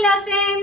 Class 10।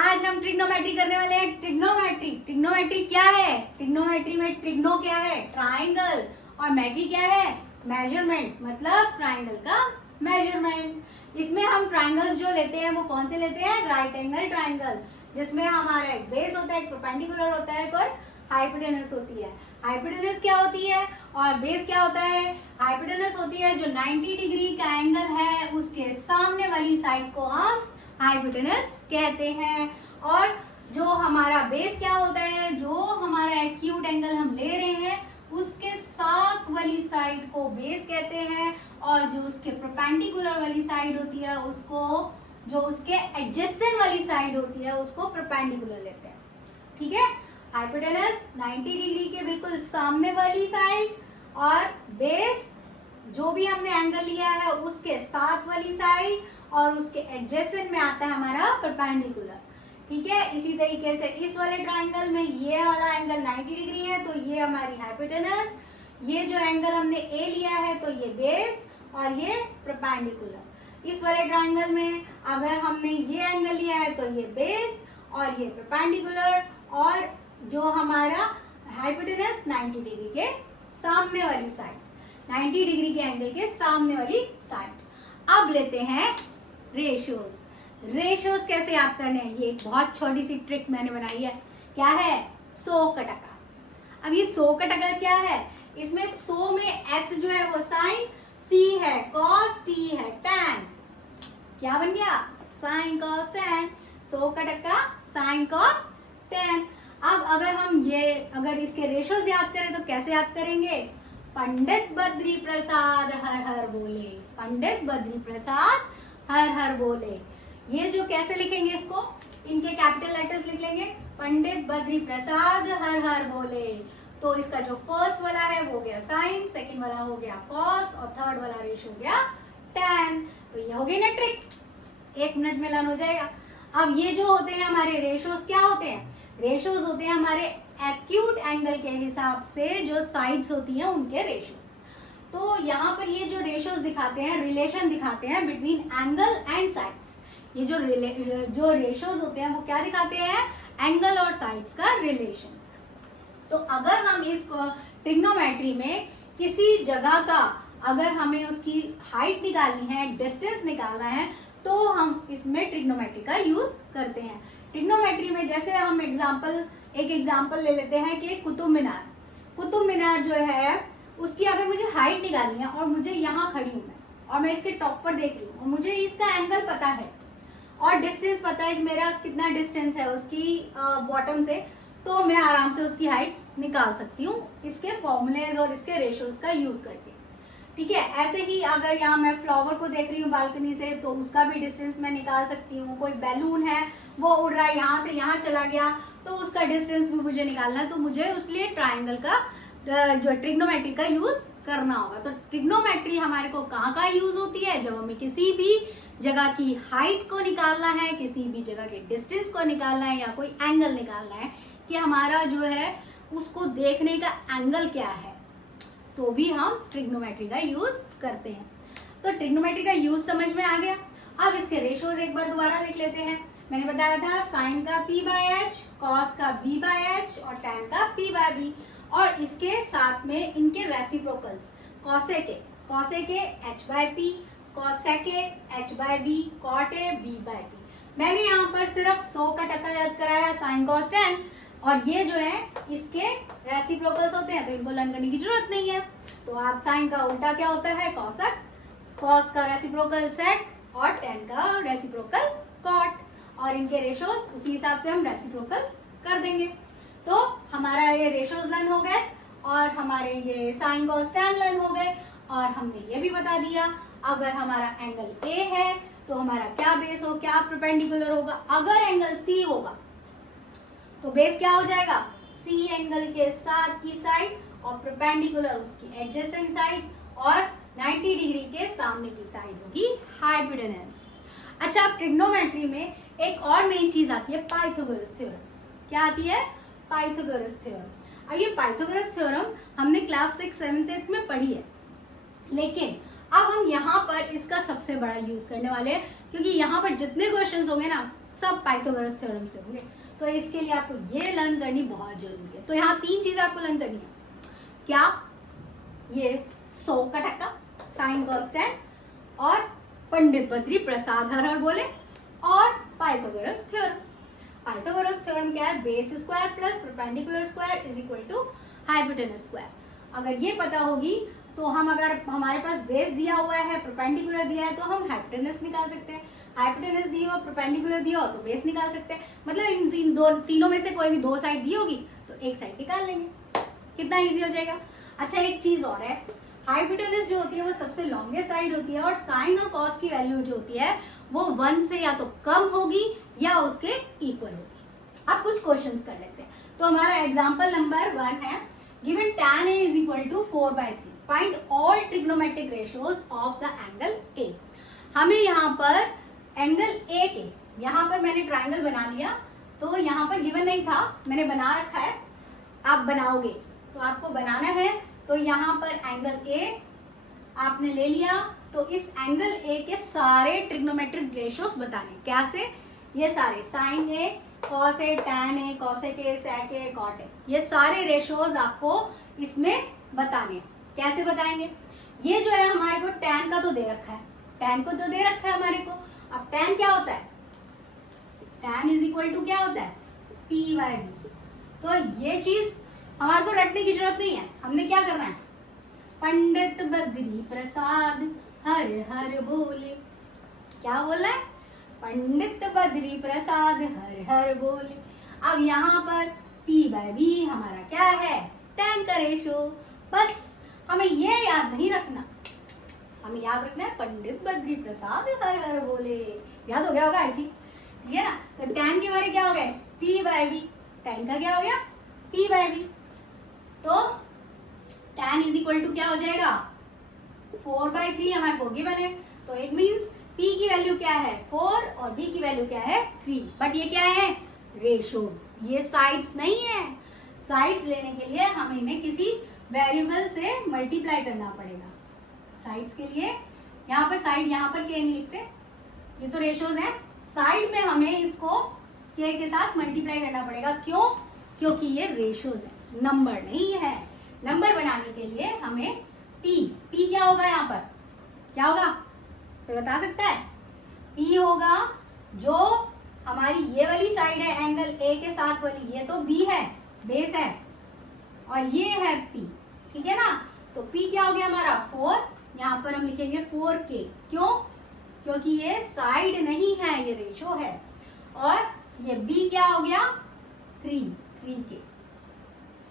आज हम trigonometry करने वाले हैं। ट्रिग्नोमेट्री क्या है? ट्रिग्नोमेट्री में ट्रिग्नो क्या है? ट्राइंगल, और मेट्री क्या है? मेजरमेंट, मतलब ट्राइंगल का मेजरमेंट। इसमें हम ट्राइंगल्स जो लेते हैं वो कौन से लेते हैं? राइट एंगल ट्राइंगल, जिसमें हमारा एक बेस होता है, एक परपेंडिकुलर होता है, और हाइपोटेनस होती है। हाइपोटेनस क्या होती है और बेस क्या होता है? हाइपोटेनस होती है जो 90 डिग्री का एंगल है उसके सामने वाली साइड को हम हाइपोटेनस कहते हैं। और जो हमारा बेस क्या होता है, जो हमारा एक्यूट एंगल हम ले रहे हैं उसके साथ वाली साइड को बेस कहते हैं, और जो उसके परपेंडिकुलर वाली साइड होती है उसको, जो उसके एडजेसेंट वाली साइड होती है उसको परपेंडिकुलर लेते हैं। ठीक है, हाइपोटेनस 90 डिग्री के बिल्कुल सामने वाली साइड, और बेस जो भी हमने एंगल लिया है उसके साथ वाली साइड, और उसके एडजेसेंट में आता है हमारा परपेंडिकुलर। ठीक है, इसी तरीके से इस वाले ट्राइंगल में ये वाला एंगल 90 डिग्री है तो ये हमारी हाइपोटेनस, ये जो एंगल हमने ए लिया है तो ये बेस, और ये परपेंडिकुलर। इस वाले ट्राइंगल में अगर हमने ये एंगल लिया है तो ये बेस और ये परपेंडिकुलर, और जो हमारा हाइपोटेनस 90 डिग्री के सामने वाली साइड, 90 डिग्री के एंगल के सामने वाली साइड। अब लेते हैं रेशियोज। रेशियोज कैसे याद करने हैं, ये एक बहुत छोटी सी ट्रिक मैंने बनाई है। क्या है? 100 का टका। अब ये 100 का टका क्या है? इसमें 100 में s जो है वो साइन, c है cos, t है tan। क्या बन गया? Sign cos tan। 100 का टका साइन cos tan। अब अगर इसके रेशियोज याद करें तो कैसे याद करेंगे? पंडित बद्री प्रसाद हर हर बोले, पंडित बद्री प्रसाद हर हर बोले। ये जो कैसे लिखेंगे इसको, इनके कैपिटल लेटर्स लिख लेंगे, पंडित बद्री प्रसाद हर हर बोले। तो इसका जो फर्स्ट वाला है वो हो गया साइन, सेकंड वाला हो गया कॉस, और थर्ड वाला रेशियो हो गया टैन। तो ये हो गई ना ट्रिक, 1 मिनट में लर्न हो जाएगा। अब ये जो होते हैं हमारे रेशियोज, क्या होते हैं? रेशियोज होते हैं हमारे एक्यूट एंगल के हिसाब से जो साइड्स होती हैं उनके रेशियोज। तो यहाँ पर ये जो रेशियोज दिखाते हैं, रिलेशन दिखाते हैं बिटवीन एंगल एंड साइड्स। ये जो रेशियोज होते हैं वो क्या दिखाते हैं? एंगल और साइड्स का रिलेशन। तो अगर हम इसको ट्रिग्नोमेट्री में किसी जगह का, अगर हमें उसकी हाइट निकालनी है, डिस्टेंस निकालना है, तो हम इसमें ट्रिग्नोमेट्री का यूज करते हैं। ट्रिग्नोमेट्री में जैसे हम एक एग्जांपल ले लेते हैं कि कुतुब मीनार जो है उसकी अगर मुझे हाइट निकालनी है और मुझे यहाँ खड़ी हूँ मैं, और मैं इसके टॉप पर देख रही हूँ, और मुझे इसका एंगल पता है और डिस्टेंस पता है कि मेरा कितना डिस्टेंस है उसकी बॉटम से, तो मैं आराम से उसकी हाइट निकाल सकती हूँ इसके फॉर्मूलेज और इसके रेशियोज का यूज करके। ठीक है, ऐसे ही अगर यहाँ मैं फ्लावर को देख रही हूँ बालकनी से तो उसका भी डिस्टेंस मैं निकाल सकती हूँ। कोई बैलून है वो उड़ रहा है, यहाँ से यहाँ चला गया, तो उसका डिस्टेंस भी मुझे निकालना है। तो मुझे उसलिए ट्राइंगल का जो ट्रिग्नोमेट्री का यूज करना होगा। तो ट्रिग्नोमेट्री हमारे को कहाँ यूज होती है? जब हमें किसी भी जगह की हाइट को निकालना है, किसी भी जगह के डिस्टेंस को निकालना है, या कोई एंगल निकालना है कि हमारा जो है उसको देखने का एंगल क्या है, तो भी हम ट्रिग्नोमेट्री का यूज करते हैं। तो ट्रिग्नोमेट्री का यूज समझ में आ गया। अब इसके रेशियोज एक बार दोबारा देख लेते हैं। मैंने बताया था साइन का p/h, कॉस का b/h, और टैन का p/b, और इसके साथ में इनके reciprocals cosec A h/p, cosec A h/b, cot A b/b। मैंने यहाँ पर सिर्फ 100 का टका याद कराया, साइन कॉस टैन, और ये जो है इसके रेसिप्रोकल्स होते हैं तो इनको लर्न करने की जरूरत नहीं है। तो आप साइन का उल्टा क्या होता है? कॉसक, कॉस का रेसिप्रोकल सेक, और टैन का रेसिप्रोकल कॉट, और इनके रेशियोज उसी हिसाब से हम रेसिप्रोकल्स कर देंगे। तो हमारा ये रेशियोज लर्न हो गए, और हमारे ये साइन कॉस टैन लर्न हो गए, और हमने ये भी बता दिया अगर हमारा एंगल ए है तो हमारा क्या बेस हो, क्या परपेंडिकुलर होगा। अगर एंगल सी होगा तो बेस क्या हो जाएगा? सी एंगल के साथ की साइड, और परपेंडिकुलर उसकी एडजेसेंट साइड, और 90 डिग्री के सामने की साइड होगी हाइपोटेनस। अच्छा, अब ट्रिग्नोमेट्री में एक और मेन चीज आती है, पाइथागोरस थ्योरम। क्या आती है? Pythagoras theorem. अब ये पाइथागोरस थ्योरम हमने क्लास 6, 7, 8 में पढ़ी है, लेकिन अब हम यहाँ पर इसका सबसे बड़ा यूज करने वाले हैं, क्योंकि यहाँ पर जितने क्वेश्चंस होंगे ना सब पाइथागोरस थ्योरम से होंगे। तो इसके लिए आपको ये लर्न करनी बहुत जरूरी है। तो यहाँ 3 चीजें आपको लर्न करनी है। क्या? ये 100 का टक्का, साइन कॉस टैन, और पंडित बद्री प्रसाद हर हर बोले, और पाइथागोरस थ्योरम। पाइथागोरस थ्योरम क्या है? Base square plus perpendicular square is equal to hypotenuse square. अगर ये पता होगी तो हम, अगर हमारे पास बेस दिया हुआ है, परपेंडिकुलर दिया है, तो हम हाइपोटेनस निकाल सकते हैं। हाइपोटेनस दी हो, परपेंडिकुलर दिया हो तो बेस निकाल सकते हैं। मतलब इन तीनों में से कोई भी 2 साइड दी होगी तो एक साइड निकाल लेंगे। कितना इजी हो जाएगा। अच्छा, एक चीज और है, हाइपोटेनस जो होती है वो सबसे लॉन्गेस्ट साइड होती है, और साइन और कॉस की वैल्यू जो होती है वो 1 से या तो कम होगी या उसके इक्वल होगी। अब कुछ क्वेश्चंस कर लेते हैं। तो हमारा एग्जांपल नंबर 1 है, given tan A is equal to 4/3, find all trigonometric ratios of the angle A। हमें यहाँ पर एंगल A के, यहाँ पर मैंने ट्राइंगल बना लिया, तो यहाँ पर गिवन नहीं था, मैंने बना रखा है। आप बनाओगे तो आपको बनाना है, तो यहाँ पर एंगल A आपने ले लिया, तो इस एंगल A के सारे ट्रिग्नोमेट्रिक रेशियोज बताने। कैसे? ये सारे sine A, cos A, tan A, cosec A, sec A, cot A, ये सारे रेशियोज आपको इसमें बताने। कैसे बताएंगे? ये जो है हमारे को tan का तो दे रखा है, tan को तो दे रखा है हमारे को। अब tan क्या होता है? tan इज इक्वल टू क्या होता है? P/V। तो ये चीज हमारे को रटने की जरूरत नहीं है, हमने क्या करना है? पंडित बद्री प्रसाद हर हर बोले। क्या बोला है? पंडित बद्री प्रसाद हर हर बोले। अब यहाँ पर P/V हमारा क्या है? tan का रेशो। बस हमें ये याद नहीं रखना, हमें याद रखना है पंडित बद्री प्रसाद हर हर बोले। याद हो गया होगा आई थिंक, ठीक है ना। तो tan के बारे क्या हो गए? P/V। tan का क्या हो गया? P/V। तो tan इज इक्वल टू क्या हो जाएगा? 4/3 हमारे को गिवन है, तो इट मींस P की वैल्यू क्या है? 4 और B की वैल्यू क्या है? 3। बट ये क्या है? रेशियोज, ये साइड्स नहीं है। साइड्स लेने के लिए हमें इन्हें किसी वेरिएबल से मल्टीप्लाई करना पड़ेगा। साइड्स के लिए यहाँ पर साइड, यहाँ पर k नहीं लिखते, ये तो रेशियोज है। साइड में हमें इसको k के साथ मल्टीप्लाई करना पड़ेगा। क्यों? क्योंकि ये रेशियोज है, नंबर नहीं है। नंबर बनाने के लिए हमें P क्या होगा? यहाँ पर क्या होगा? कोई बता सकता है? P होगा जो हमारी ये वाली साइड है एंगल A के साथ वाली, ये तो B है, बेस है, और ये है P, ठीक है ना। तो P क्या हो गया हमारा? 4। यहाँ पर हम लिखेंगे 4K। क्यों? क्योंकि ये साइड नहीं है, ये रेशो है। और ये B क्या हो गया? 3K,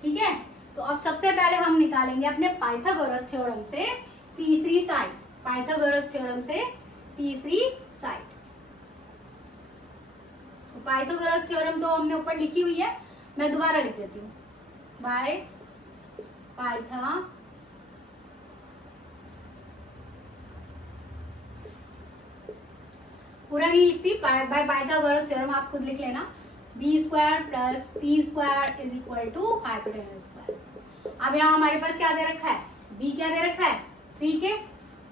ठीक है। तो अब सबसे पहले हम निकालेंगे अपने पाइथागोरस थ्योरम से तीसरी साइड। पाइथागोरस थ्योरम से तीसरी साइड। तो पाइथागोरस थ्योरम तो हमने ऊपर लिखी हुई है, मैं दोबारा लिख देती हूँ। बाय पाइथा पूरा नहीं लिखती, बाय पाइथागोरस थ्योरम आप खुद लिख लेना। b² plus p² is equal to hypotenuse square. अब यहाँ हमारे पास क्या दे रखा है? b क्या दे रखा है? 3K।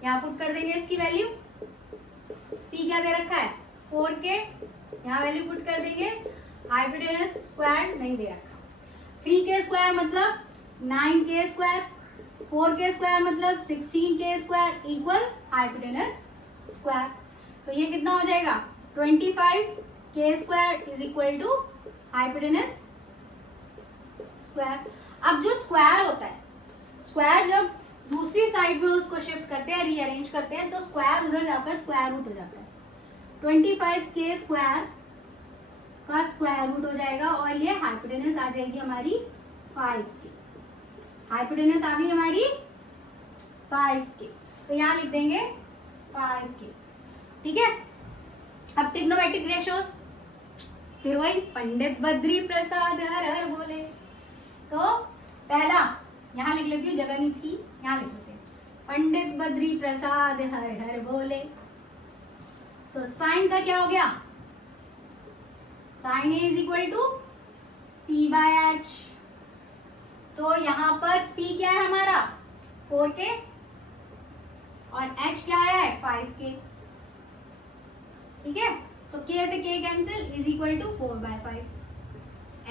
यहाँ पुट कर देंगे इसकी वैल्यू। p क्या दे रखा है? 4K। यहाँ वैल्यू पुट कर देंगे। हाइपोटेनस स्क्वायर नहीं दे रखा। 3K² मतलब 9K², 4K² मतलब 16K² इक्वल हाइपोटेनस स्क्वायर। तो ये कितना हो जाएगा? 25K² is equal to hypotenuse square. अब जो स्क्वायर होता है, स्क्वायर जब दूसरी साइड में उसको शिफ्ट करते हैं, रीअरेंज करते हैं, तो स्क्वायर उधर जाकर स्क्वायर रूट हो जाता है। 25K² का स्क्वायर रूट हो जाएगा, और ये हाइपोटेनस आ जाएगी हमारी 5K। हाइपोटेनस आ गई हमारी 5K, तो यहाँ लिख देंगे 5K, ठीक है। अब ट्रिग्नोमेट्रिक रेशियोज, फिर वही पंडित बद्री प्रसाद हर हर बोले। तो पहला यहाँ लिख लेती हूँ, जगह नहीं थी, यहाँ लिख लेते हैं। पंडित बद्री प्रसाद हर हर बोले। तो साइन का क्या हो गया? Sine A is equal to P/H। तो यहाँ पर P क्या है हमारा? 4K, और H क्या है? 5K, ठीक है। तो k से k cancel is equal to 4/5।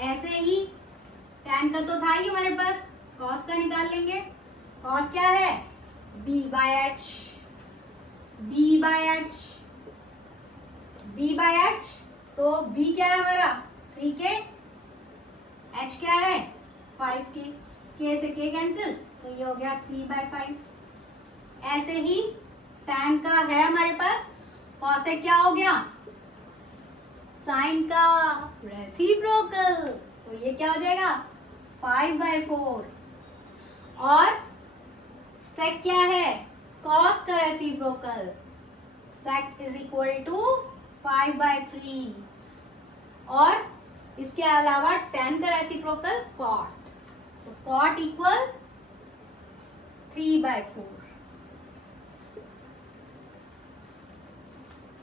ऐसे ही tan का तो था ही हमारे पास, cos का निकाल लेंगे। cos क्या है? b/h, b/h, b/h। तो b क्या है हमारा? 3k, h क्या है? 5k, k से k कैंसिल, तो ये हो गया 3/5। ऐसे ही tan का है हमारे पास, cosec क्या हो गया? sin का रेसिप्रोकल, तो ये क्या हो जाएगा? 5/4। और sec क्या है? cos का reciprocal, sec is equal to 5/3। और इसके अलावा tan का रेसिप्रोकल cot, तो cot इक्वल 3/4।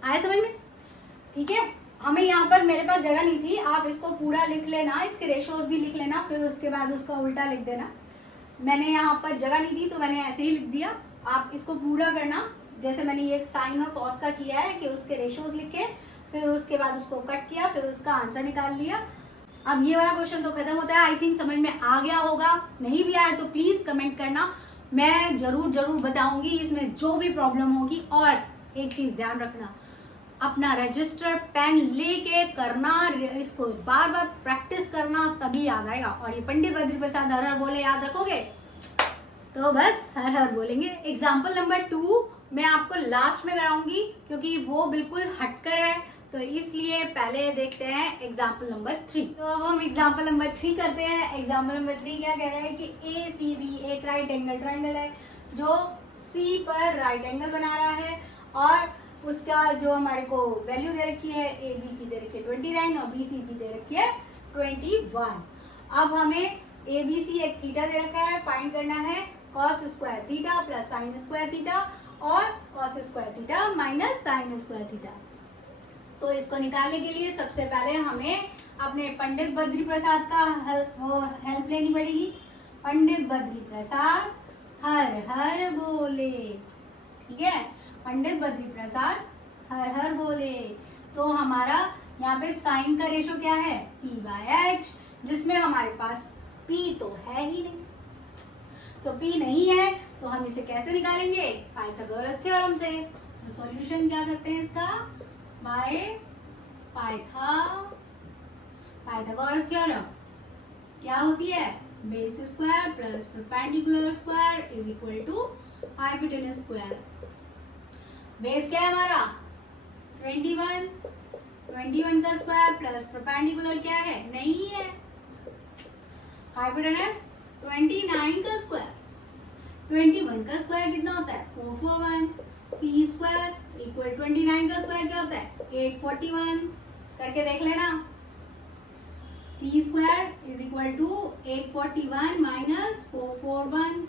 आया समझ में? ठीक है, हमें यहाँ पर मेरे पास जगह नहीं थी, आप इसको पूरा लिख लेना, इसके रेशोज भी लिख लेना, फिर उसके बाद उसका उल्टा लिख देना। मैंने यहाँ पर जगह नहीं थी तो मैंने ऐसे ही लिख दिया, आप इसको पूरा करना। जैसे मैंने ये साइन और कॉस का किया है कि उसके रेशोज लिखे, फिर उसके बाद उसको कट किया, फिर उसका आंसर निकाल लिया। अब ये वाला क्वेश्चन तो खत्म होता है। आई थिंक समझ में आ गया होगा, नहीं भी आया तो प्लीज कमेंट करना, मैं जरूर बताऊंगी इसमें जो भी प्रॉब्लम होगी। और एक चीज ध्यान रखना, अपना रजिस्टर पेन लेके करना, इसको बार बार प्रैक्टिस करना, तभी याद आएगा। और ये पंडित बद्री प्रसाद हर हर बोले याद रखोगे तो बस हर हर बोलेंगे। एग्जाम्पल नंबर 2 मैं आपको लास्ट में कराऊंगी क्योंकि वो बिल्कुल हटकर है, तो इसलिए पहले देखते हैं एग्जाम्पल नंबर 3। तो अब हम एग्जाम्पल नंबर 3 करते हैं। एग्जाम्पल नंबर 3 क्या कह रहा है कि ACB एक राइट एंगल ट्राइंगल है जो C पर राइट एंगल बना रहा है, और उसका जो हमारे को वैल्यू दे रखी है, AB की दे रखी है 29 और BC की दे रखी है 21। अब हमें ABC एक थीटा दे रखा है, फाइंड करना है cos square theta plus sine square theta और cos square theta minus sine square theta. तो इसको निकालने के लिए सबसे पहले हमें अपने पंडित बद्री प्रसाद का हेल्प लेनी पड़ेगी। पंडित बद्री प्रसाद हर हर बोले, ठीक है, पंडित बद्री प्रसाद हर हर बोले। तो हमारा यहाँ पे साइन का रेशो क्या है? p/h, जिसमें हमारे पास p तो है ही नहीं। तो p नहीं है तो हम इसे कैसे निकालेंगे? पाइथागोरस थ्योरम से। तो सॉल्यूशन क्या करते हैं इसका? By Pythagoras theorem. क्या होती है? Base square plus perpendicular square is equal to hypotenuse square. Base क्या है हमारा? 21 का स्क्वायर प्लस परपेंडिकुलर क्या है? नहीं है। हाइपोटेनस 29 का स्क्वायर, 21 का स्क्वायर कितना होता है? 441। p स्क्वायर इक्वल 29 का स्क्वायर क्या होता है? 841। करके देख लेना। p square is equal to 841 minus 441,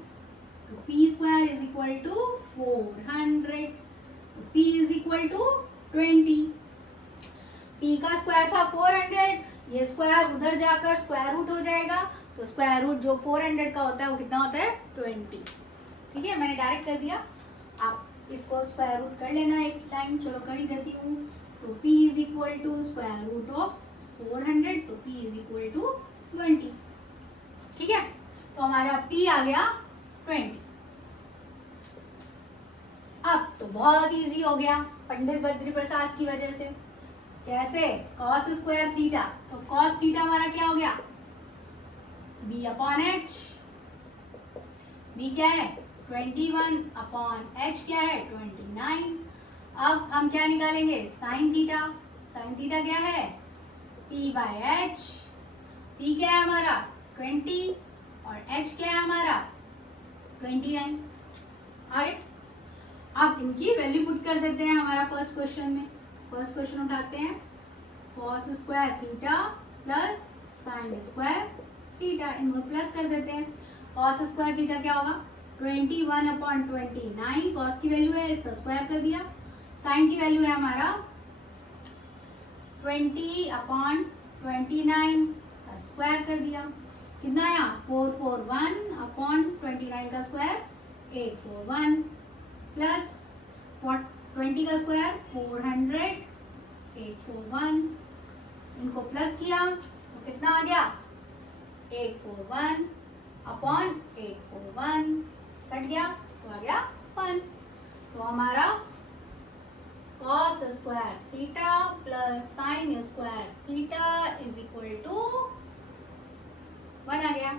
तो p square is equal to 400। p is equal to 20। p का स्क्वायर था 400, ये स्क्वायर उधर जाकर स्क्वायर रूट हो जाएगा, तो स्क्वायर रूट जो 400 का होता है वो कितना होता है? 20। ठीक है, मैंने डायरेक्ट कर दिया, आप इसको स्क्वायर रूट कर लेना एक लाइन। चलो कर ही देती हूँ। तो p is equal to square root of 400, तो p इज इक्वल टू 20। ठीक है, तो हमारा p आ गया 20। अब तो बहुत इजी हो गया पंडित बद्री प्रसाद की वजह से। कैसे? cos स्क्वायर थीटा, तो cos थीटा हमारा क्या हो गया? b/h। b क्या है? 21/h क्या है? 29। अब हम क्या निकालेंगे? Sine theta. साइन थीटा क्या है? p/h। p क्या है हमारा? 20 और h क्या है हमारा? 29। आगे अब इनकी वैल्यू पुट कर देते हैं हमारा फर्स्ट क्वेश्चन में। फर्स्ट क्वेश्चन उठाते हैं, cos square theta plus sine square theta, इनको प्लस कर देते हैं। cos स्क्वायर थीटा क्या होगा? 21/29, cos की वैल्यू है, इसका स्क्वायर कर दिया। साइन की वैल्यू है हमारा 20/29, स्क्वायर कर दिया। कितना आया? 441/29 का स्क्वायर 841 प्लस 20 का स्क्वायर 400 841, इनको प्लस किया तो कितना आ गया 841 अपॉन 841, कट गया तो आ गया 1। तो हमारा cos square theta plus sine square theta is equal to 1 आ गया।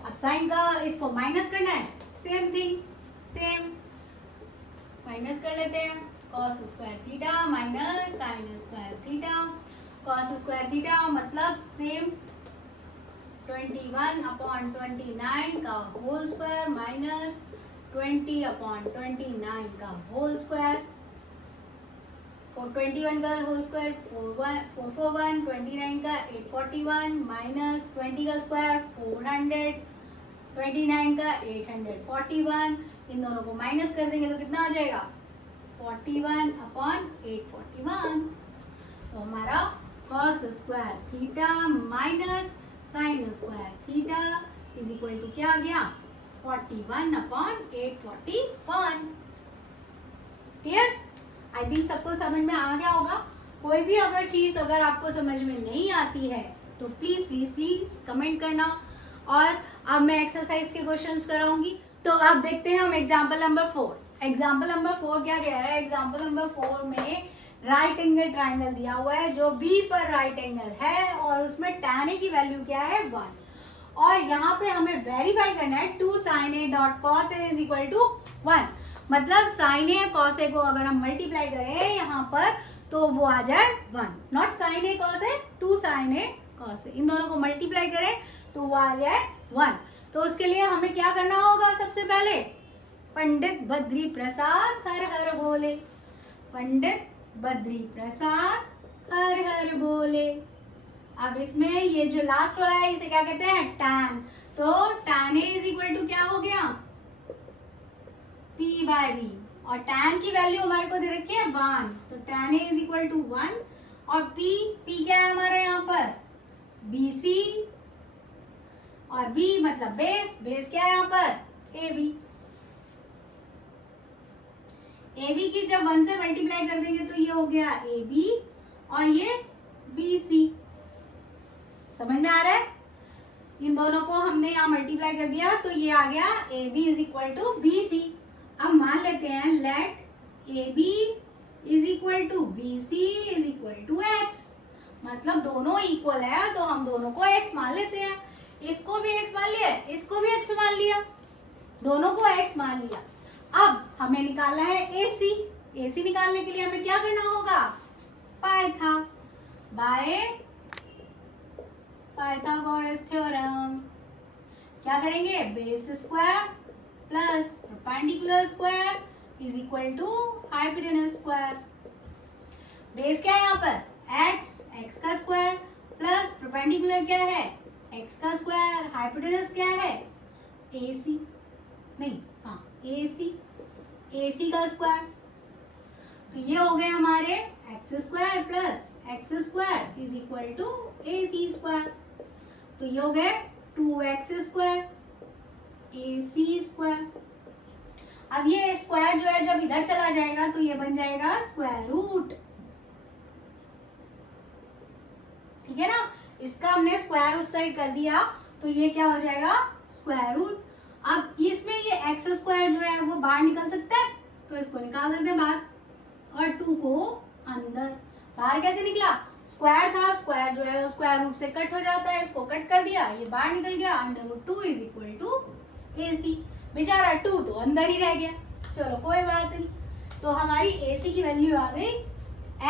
अब साइन का इसको माइनस करना है, सेम थिंग, सेम माइनस कर लेते हैं। cos square theta minus sine square theta, cos square theta मतलब सेम 21 अपॉन 29 का होल स्क्वायर माइनस 20 अपॉन 29 का होल स्क्वायर, 21 का होल स्क्वायर 441, 29 का 841 माइनस 20 का स्क्वायर 400, 29 का 841, इन दोनों को माइनस कर देंगे तो कितना आ जाएगा 41 अपॉन 841। तो हमारा cos square theta minus sine square theta is equal to क्या आ गया 41 अपॉन 841। क्लियर? आई थिंक सबको समझ में आ गया होगा। कोई भी अगर चीज अगर आपको समझ में नहीं आती है तो प्लीज प्लीज प्लीज कमेंट करना। और अब मैं एक्सरसाइज के क्वेश्चंस कराऊंगी। तो अब देखते हैं हम एग्जाम्पल नंबर 4। एग्जाम्पल नंबर 4 क्या कह रहा है? एग्जाम्पल नंबर 4 में राइट एंगल ट्राइंगल दिया हुआ है जो बी पर राइट एंगल है और उसमें tan a की वैल्यू क्या है 1। और यहाँ पे हमें वेरीफाई करना है 2 sin a dot cos a is equal to 1। मतलब sin a cos a को अगर हम मल्टीप्लाई करें यहाँ पर तो वो आ जाए 1, not sin a cos a, 2 sin a cos a, इन दोनों को मल्टीप्लाई करें तो वो आ जाए 1। तो उसके लिए हमें क्या करना होगा? सबसे पहले पंडित बद्री प्रसाद हर हर बोले, पंडित बद्री प्रसाद हर हर बोले। अब इसमें ये जो लास्ट वाला है इसे क्या कहते हैं? tan। तो tan a is equal to क्या हो गया p बाय b, और tan की वैल्यू हमारे को दे रखी है 1, तो tan a is equal to 1 और p क्या है हमारा यहाँ पर bc और b मतलब बेस, बेस क्या है यहाँ पर ab। AB की जब 1 से मल्टीप्लाई कर देंगे तो ये हो गया AB और ये BC। समझ में आ रहा है? इन दोनों को हमने यहाँ मल्टीप्लाई कर दिया तो ये आ गया AB is equal to BC। अब मान लेते हैं let AB is equal to BC is equal to X, मतलब दोनों इक्वल है तो हम दोनों को X मान लेते हैं। इसको भी X मान लिया, इसको भी X मान लिया, दोनों को X मान लिया। अब हमें निकालना है AC। AC निकालने के लिए हमें क्या करना होगा? पाइथा बाय पाइथागोरस थ्योरम। क्या करेंगे? Base square plus perpendicular square is equal to hypotenuse square. Base क्या है यहाँ पर? x का स्क्वायर प्लस परपेंडिकुलर क्या है? x का स्क्वायर, हाइपोटेनस क्या है? AC नहीं, हाँ AC का स्क्वायर। तो ये हो गए हमारे x square plus x square is equal to AC square. तो ये हो गए 2x स्क्वायर AC स्क्वायर। अब ये स्क्वायर जो है जब इधर चला जाएगा तो ये बन जाएगा स्क्वायर रूट। ठीक है ना? इसका हमने स्क्वायर उस साइड कर दिया तो ये क्या हो जाएगा? Square root. अब इसमें ये एक्स स्क्वायर जो है वो बाहर निकल सकता है तो इसको निकाल देते हैं बाहर और 2 को अंदर। बाहर कैसे निकला? स्क्वायर था, स्क्वायर जो है वो स्क्वायर रूट से कट हो जाता है, इसको कट कर दिया, ये बाहर निकल गया, under root 2 is equal to AC। बेचारा 2 तो अंदर ही रह गया, चलो कोई बात नहीं। तो हमारी AC की वैल्यू आ गई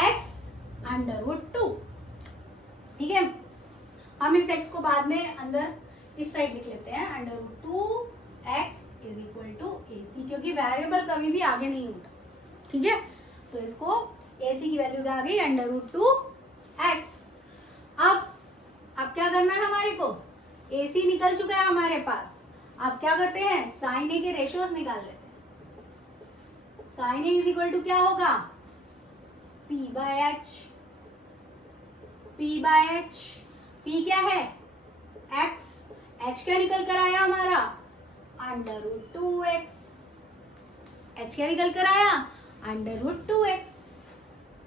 x अंडर रूट 2। ठीक है, हम इस x को बाद में अंदर इस साइड लिख लेते हैं, under root 2x is equal to AC, क्योंकि वेरिएबल कभी भी आगे नहीं होता। ठीक है, तो इसको AC की वैल्यू आ गई अंडर रूट 2x। अब क्या करना है हमारे को? AC निकल चुका है हमारे पास। अब क्या करते हैं? साइन A के रेशियोज निकाल लेते हैं। Sine A is equal to क्या होगा? P by H। P by H, P क्या है? X, H क्या निकल कर आया हमारा? Under root 2x। H क्या निकल कर आया? Under root 2x।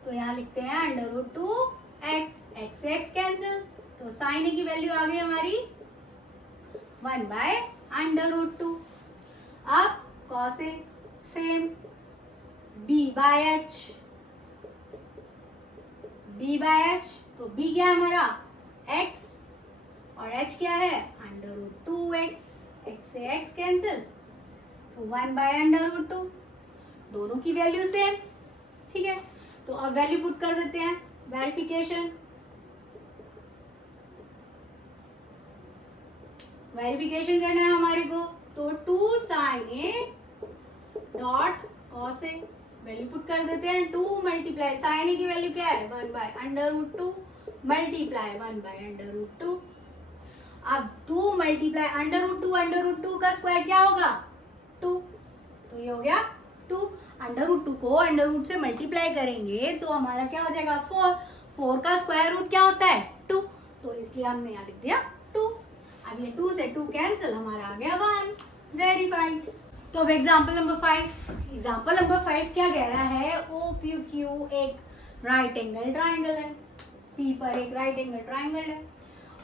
तो यहाँ लिखते हैं under root two x, x से एक्स कैंसिल, तो साइन ए की वैल्यू आ गई हमारी 1 बाय अंडर रूट टू। अब cos A same, B by H, B by H, तो बी क्या है हमारा एक्स और एच क्या है under root two x, x से एक्स कैंसिल, तो 1 बाय अंडर रूट टू, दोनों की वैल्यू सेम। ठीक है, तो अब वैल्यू पुट कर देते हैं, वेरिफिकेशन, वेरिफिकेशन करना है हमारे को, तो 2 sine A dot cos A, value put कर देते हैं, 2 मल्टीप्लाई साइन ए की वैल्यू क्या है 1 by under root two multiply 1 by under root two. अब 2 मल्टीप्लाई अंडर रूट टू का स्क्वायर क्या होगा 2, तो ये हो गया 2, अंडर रूट 2 को अंडर रूट से मल्टीप्लाई करेंगे तो हमारा क्या हो जाएगा 4, 4 का स्क्वायर रूट क्या होता है 2, तो इसलिए हमने यहाँ लिख दिया 2। अब ये 2 से 2 कैंसिल, हमारा आ गया 1, वेरीफाइड। तो अब एग्जाम्पल नंबर 5, एग्जाम्पल नंबर 5 क्या कह रहा है, ओ पी क्यू एक राइट एंगल ट्राइंगल है, पी पर एक राइट एंगल ट्राइंगल है,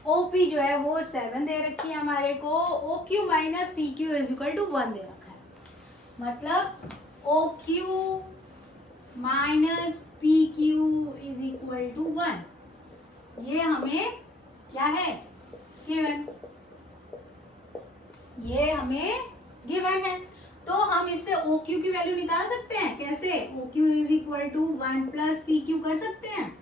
ओपी जो है वो 7 दे रखी है हमारे को, O Q minus P Q is equal to 1 दे रखा है, मतलब O Q minus P Q is equal to 1, ये हमें क्या है गिवन, ये हमें गिवन है। तो हम इससे ओ क्यू की वैल्यू निकाल सकते हैं, कैसे, O Q is equal to 1 plus P Q कर सकते हैं,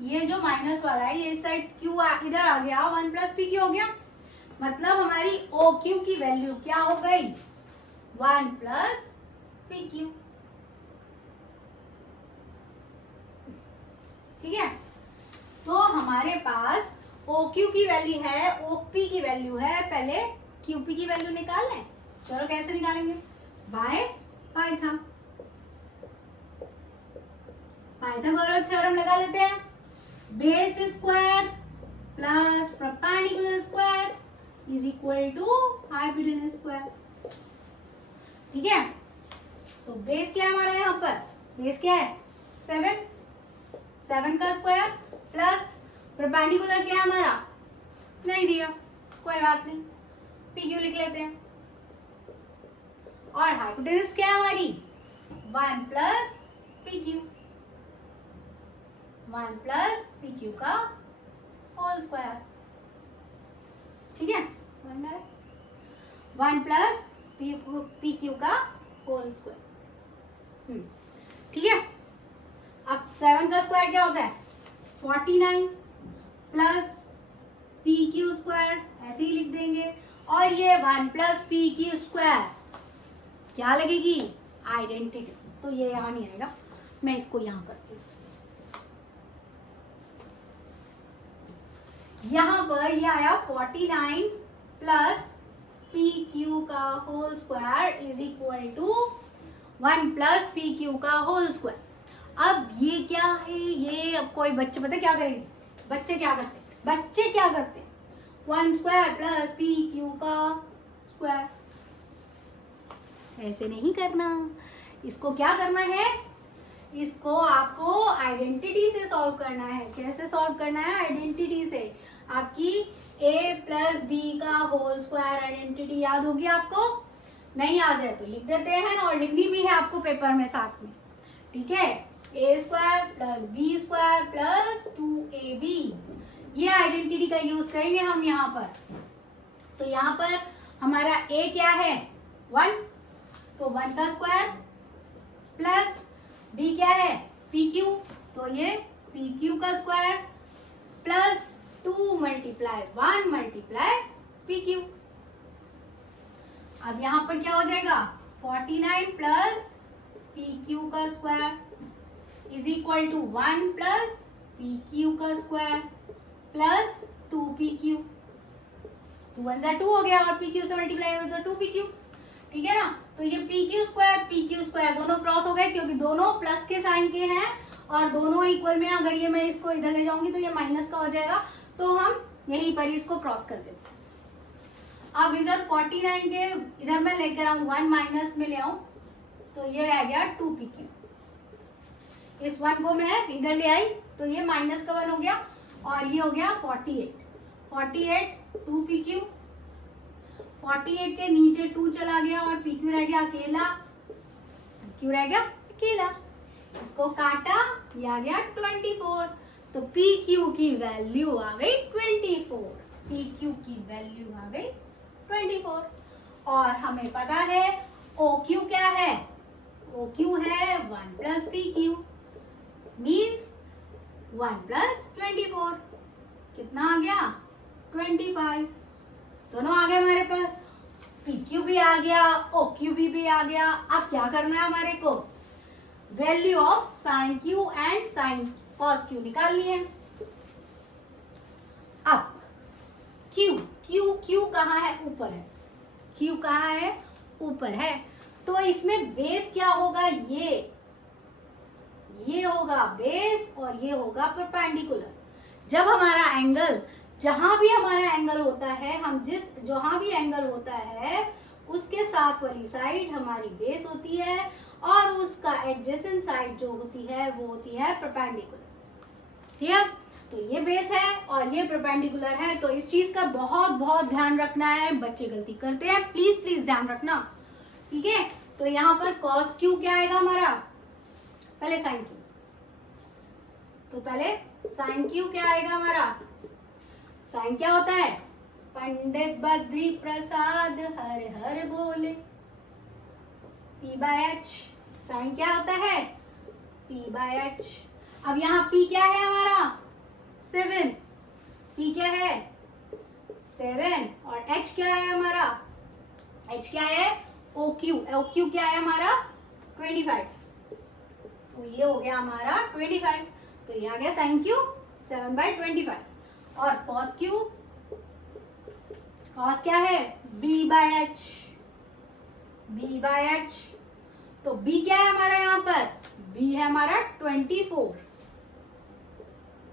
ये जो माइनस वाला है ये इस साइड क्यू इधर आ गया 1 प्लस पी क्यू हो गया, मतलब हमारी ओ क्यू की वैल्यू क्या हो गई 1 प्लस पी क्यू। ठीक है, तो हमारे पास ओ क्यू की वैल्यू है, ओ पी की वैल्यू है, पहले क्यू पी की वैल्यू निकाल लें। चलो कैसे निकालेंगे, बाय पाइथागोरस थ्योरम लगा लेते हैं, base square plus perpendicular square is equal to hypotenuse square. ठीक है, तो बेस क्या है हमारा, यहाँ पर बेस क्या है 7, 7 का स्क्वायर प्लस परपेंडिकुलर क्या है हमारा नहीं दिया, कोई बात नहीं, पी क्यू लिख लेते हैं, और हाइपोटेन्यूज क्या है हमारी 1 plus P Q, 1 plus P Q का होल स्क्वायर। ठीक है, 1 प्लस पी क्यू का होल स्क्वायर। ठीक है, अब 7 का स्क्वायर क्या होता है 49 प्लस पी क्यू स्क्वायर, ऐसे ही लिख देंगे, और ये 1 प्लस पी क्यू स्क्वायर क्या लगेगी आइडेंटिटी, तो ये यहाँ नहीं आएगा, मैं इसको यहाँ करती हूँ, यहाँ पर ये आया 49 प्लस पी क्यू का whole square is equal to 1 plus P Q का होल स्क्वायर। अब ये क्या है, ये अब कोई बच्चे पता क्या करेंगे, बच्चे क्या करते हैं 1 स्क्वायर प्लस पी क्यू का स्क्वायर, ऐसे नहीं करना, इसको क्या करना है, इसको आपको आइडेंटिटी से सॉल्व करना है। कैसे सॉल्व करना है, आइडेंटिटी से, आपकी a प्लस बी का होल स्क्वायर आइडेंटिटी याद होगी आपको, नहीं याद है तो लिख देते हैं, और लिखनी भी है आपको पेपर में साथ में। ठीक है, a square plus B square plus 2ab, ये आइडेंटिटी का यूज करेंगे हम यहाँ पर। तो यहाँ पर हमारा a क्या है 1, तो 1 का स्क्वायर प्लस b क्या है पी क्यू, तो ये पी क्यू का square plus 2 multiply 1 multiply P Q. अब यहाँ पर क्या हो जाएगा 49 प्लस पी क्यू का square is equal to 1 plus P Q का स्क्वायर प्लस 2 पी क्यू, 2 1 जा 2 हो गया, और पी क्यू से मल्टीप्लाई हो तो 2 पी क्यू। ठीक है ना, तो ये पी क्यू स्क्वायर दोनों क्रॉस हो गए, क्योंकि दोनों प्लस के साइन के हैं और दोनों इक्वल में, अगर ये मैं इसको इधर ले जाऊंगी तो ये माइनस का हो जाएगा, तो हम यहीं पर इसको क्रॉस कर देते हैं। अब इधर 49 के इधर मैं लेकर आऊं 1 माइनस में ले आऊं, तो ये रह गया 2 पी क्यू, इस 1 को मैं इधर ले आई तो ये माइनस का 1 हो गया और ये हो गया 48 2 PQ, 48 के नीचे 2 चला गया और PQ रह गया अकेला, क्यों रह गया अकेला, इसको काटा, ये आ गया 24, तो PQ की वैल्यू आ गई 24, PQ की वैल्यू आ गई 24। और हमें पता है OQ क्या है, OQ है 1 प्लस PQ मीन्स 1 प्लस 24, कितना आ गया 25, दोनों आ गए हमारे पास, PQ भी आ गया, OQ भी आ गया। अब क्या करना है हमारे को, value of sine Q and sine cos Q निकालनी है। अब Q कहाँ है, ऊपर है, Q कहाँ है, ऊपर है, तो इसमें बेस क्या होगा, ये होगा बेस और ये होगा परपेंडिकुलर। जब हमारा एंगल, जहां भी हमारा एंगल होता है, हम जहां भी एंगल होता है उसके साथ वाली साइड हमारी बेस होती है और उसका एडजेसेंट साइड जो होती है वो होती है परपेंडिकुलर। ठीक है, तो ये बेस है और ये परपेंडिकुलर है, तो इस चीज का बहुत ध्यान रखना है, बच्चे गलती करते हैं, प्लीज ध्यान रखना। ठीक है, तो यहाँ पर cos Q क्या आएगा हमारा, पहले sin Q, तो पहले sin Q क्या आएगा हमारा, sin क्या होता है, पंडित बद्री प्रसाद हर हर बोले, P/H, sin क्या होता है P/H। अब यहाँ P क्या है हमारा 7, P क्या है 7 और H क्या है हमारा, H क्या है OQ क्या है हमारा 25, तो ये हो गया हमारा 25, तो ये आ गया sin Q 7/25 और cos Q, cos क्या है B/H, तो B क्या है हमारा यहाँ पर, B है हमारा 24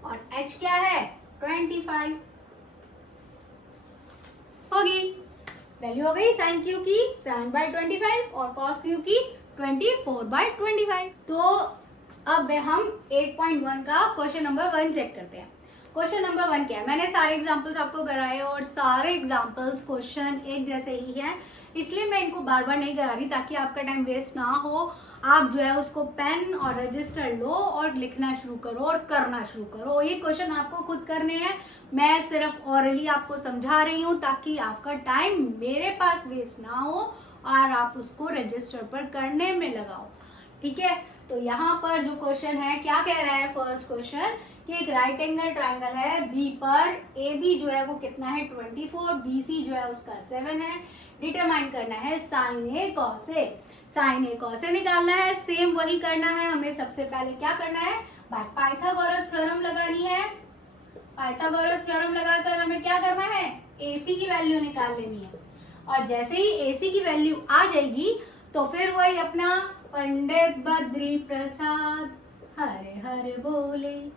और H क्या है 25, होगी वैल्यू हो गई sin Q की 7/25 और cos Q की 24/25। तो अब हम 8.1 का क्वेश्चन नंबर 1 चेक करते हैं। क्वेश्चन नंबर 1 क्या है, मैंने सारे एग्जांपल्स आपको कराए और सारे एग्जांपल्स क्वेश्चन एक जैसे ही हैं, इसलिए मैं इनको बार बार नहीं करा रही ताकि आपका टाइम वेस्ट ना हो। आप जो है उसको पेन और रजिस्टर लो और लिखना शुरू करो और करना शुरू करो। ये क्वेश्चन आपको खुद करने हैं, मैं सिर्फ ऑरली आपको समझा रही हूँ ताकि आपका टाइम मेरे पास वेस्ट ना हो और आप उसको रजिस्टर पर करने में लगाओ। ठीक है, तो यहाँ पर जो क्वेश्चन है क्या कह रहा है, फर्स्ट क्वेश्चन कि एक राइट एंगल ट्राइंगल है बी पर AB जो है वो कितना है 24, BC जो है उसका 7 है, डिटरमाइन करना है sin A cos A, sin A cos A निकालना है। सेम वही करना है, हमें सबसे पहले क्या करना है, पाइथागोरस थ्योरम लगानी है। पाइथागोरस थ्योरम लगाकर हमें क्या करना है, AC की वैल्यू निकाल लेनी है और जैसे ही AC की वैल्यू आ जाएगी तो फिर वही अपना पंडित बद्री प्रसाद हरे हरे बोले,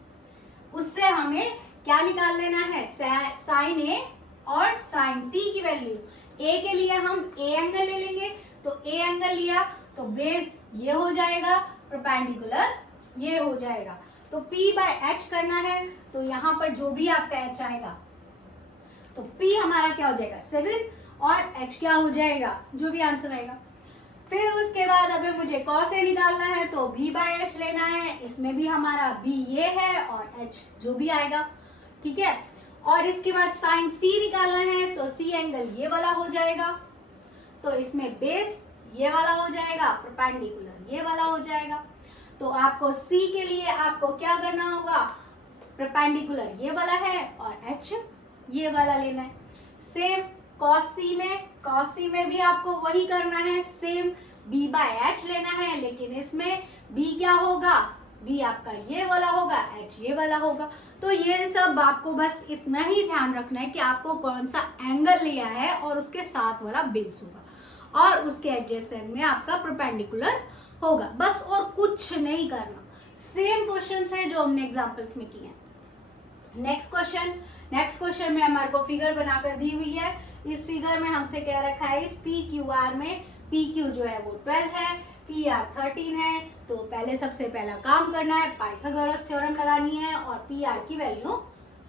उससे हमें क्या निकाल लेना है, साइन A और साइन C की वैल्यू। A के लिए हम A एंगल ले लेंगे, तो A एंगल लिया तो बेस ये हो जाएगा, परपेंडिकुलर ये हो जाएगा, तो P/H करना है, तो यहाँ पर जो भी आपका H आएगा तो P हमारा क्या हो जाएगा 7 और H क्या हो जाएगा, जो भी आंसर आएगा। फिर उसके बाद अगर मुझे cos A निकालना है तो B/H लेना है, इसमें भी हमारा B ये है और H जो भी आएगा। ठीक है, और इसके बाद sin C निकालना है तो C एंगल ये वाला हो जाएगा, तो इसमें बेस ये वाला हो जाएगा, परपेंडिकुलर ये वाला हो जाएगा। तो आपको C के लिए आपको क्या करना होगा, परपेंडिकुलर ये वाला है और H ये वाला लेना है। सेम cos C में भी आपको वही करना है, सेम B/H लेना है, लेकिन इसमें B क्या होगा, B आपका ये वाला होगा, H ये वाला होगा। तो ये सब आपको बस इतना ही ध्यान रखना है कि आपको कौन सा एंगल लिया है और उसके साथ वाला बेस होगा और उसके एडजेसेंट में आपका परपेंडिकुलर होगा, बस और कुछ नहीं करना। सेम क्वेश्चंस है जो हमने एग्जांपल्स में किए हैं। नेक्स्ट क्वेश्चन में हमारे को फिगर बनाकर दी हुई है। इस फिगर में हमसे कह रखा है इस PQR में पी क्यू जो है वो 12 है, पी आर 13 है। तो पहले सबसे पहला काम करना है, पाइथागोरस थ्योरम लगानी है और पी आर की वैल्यू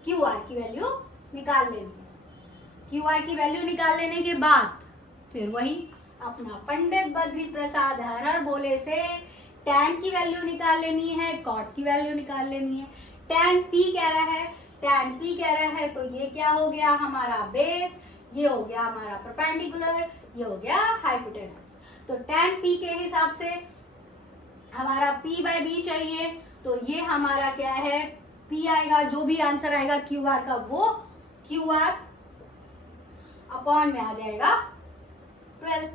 क्यू आर की वैल्यू निकाल लेनी है। क्यू आर की वैल्यू निकाल लेने के बाद फिर वही अपना पंडित बद्री प्रसाद हर हर बोले से tan की वैल्यू निकाल लेनी है, cot की वैल्यू निकाल लेनी है। tan p कह रहा है, tan p कह रहा है तो ये क्या हो गया हमारा बेस, ये हो गया हमारा परपेंडिकुलर, ये हो गया हाइपोटेनस। तो tan p के हिसाब से हमारा p बाय b चाहिए, तो ये हमारा क्या है p आएगा, जो भी आंसर आएगा क्यू आर का वो क्यू आर अपॉन में आ जाएगा 12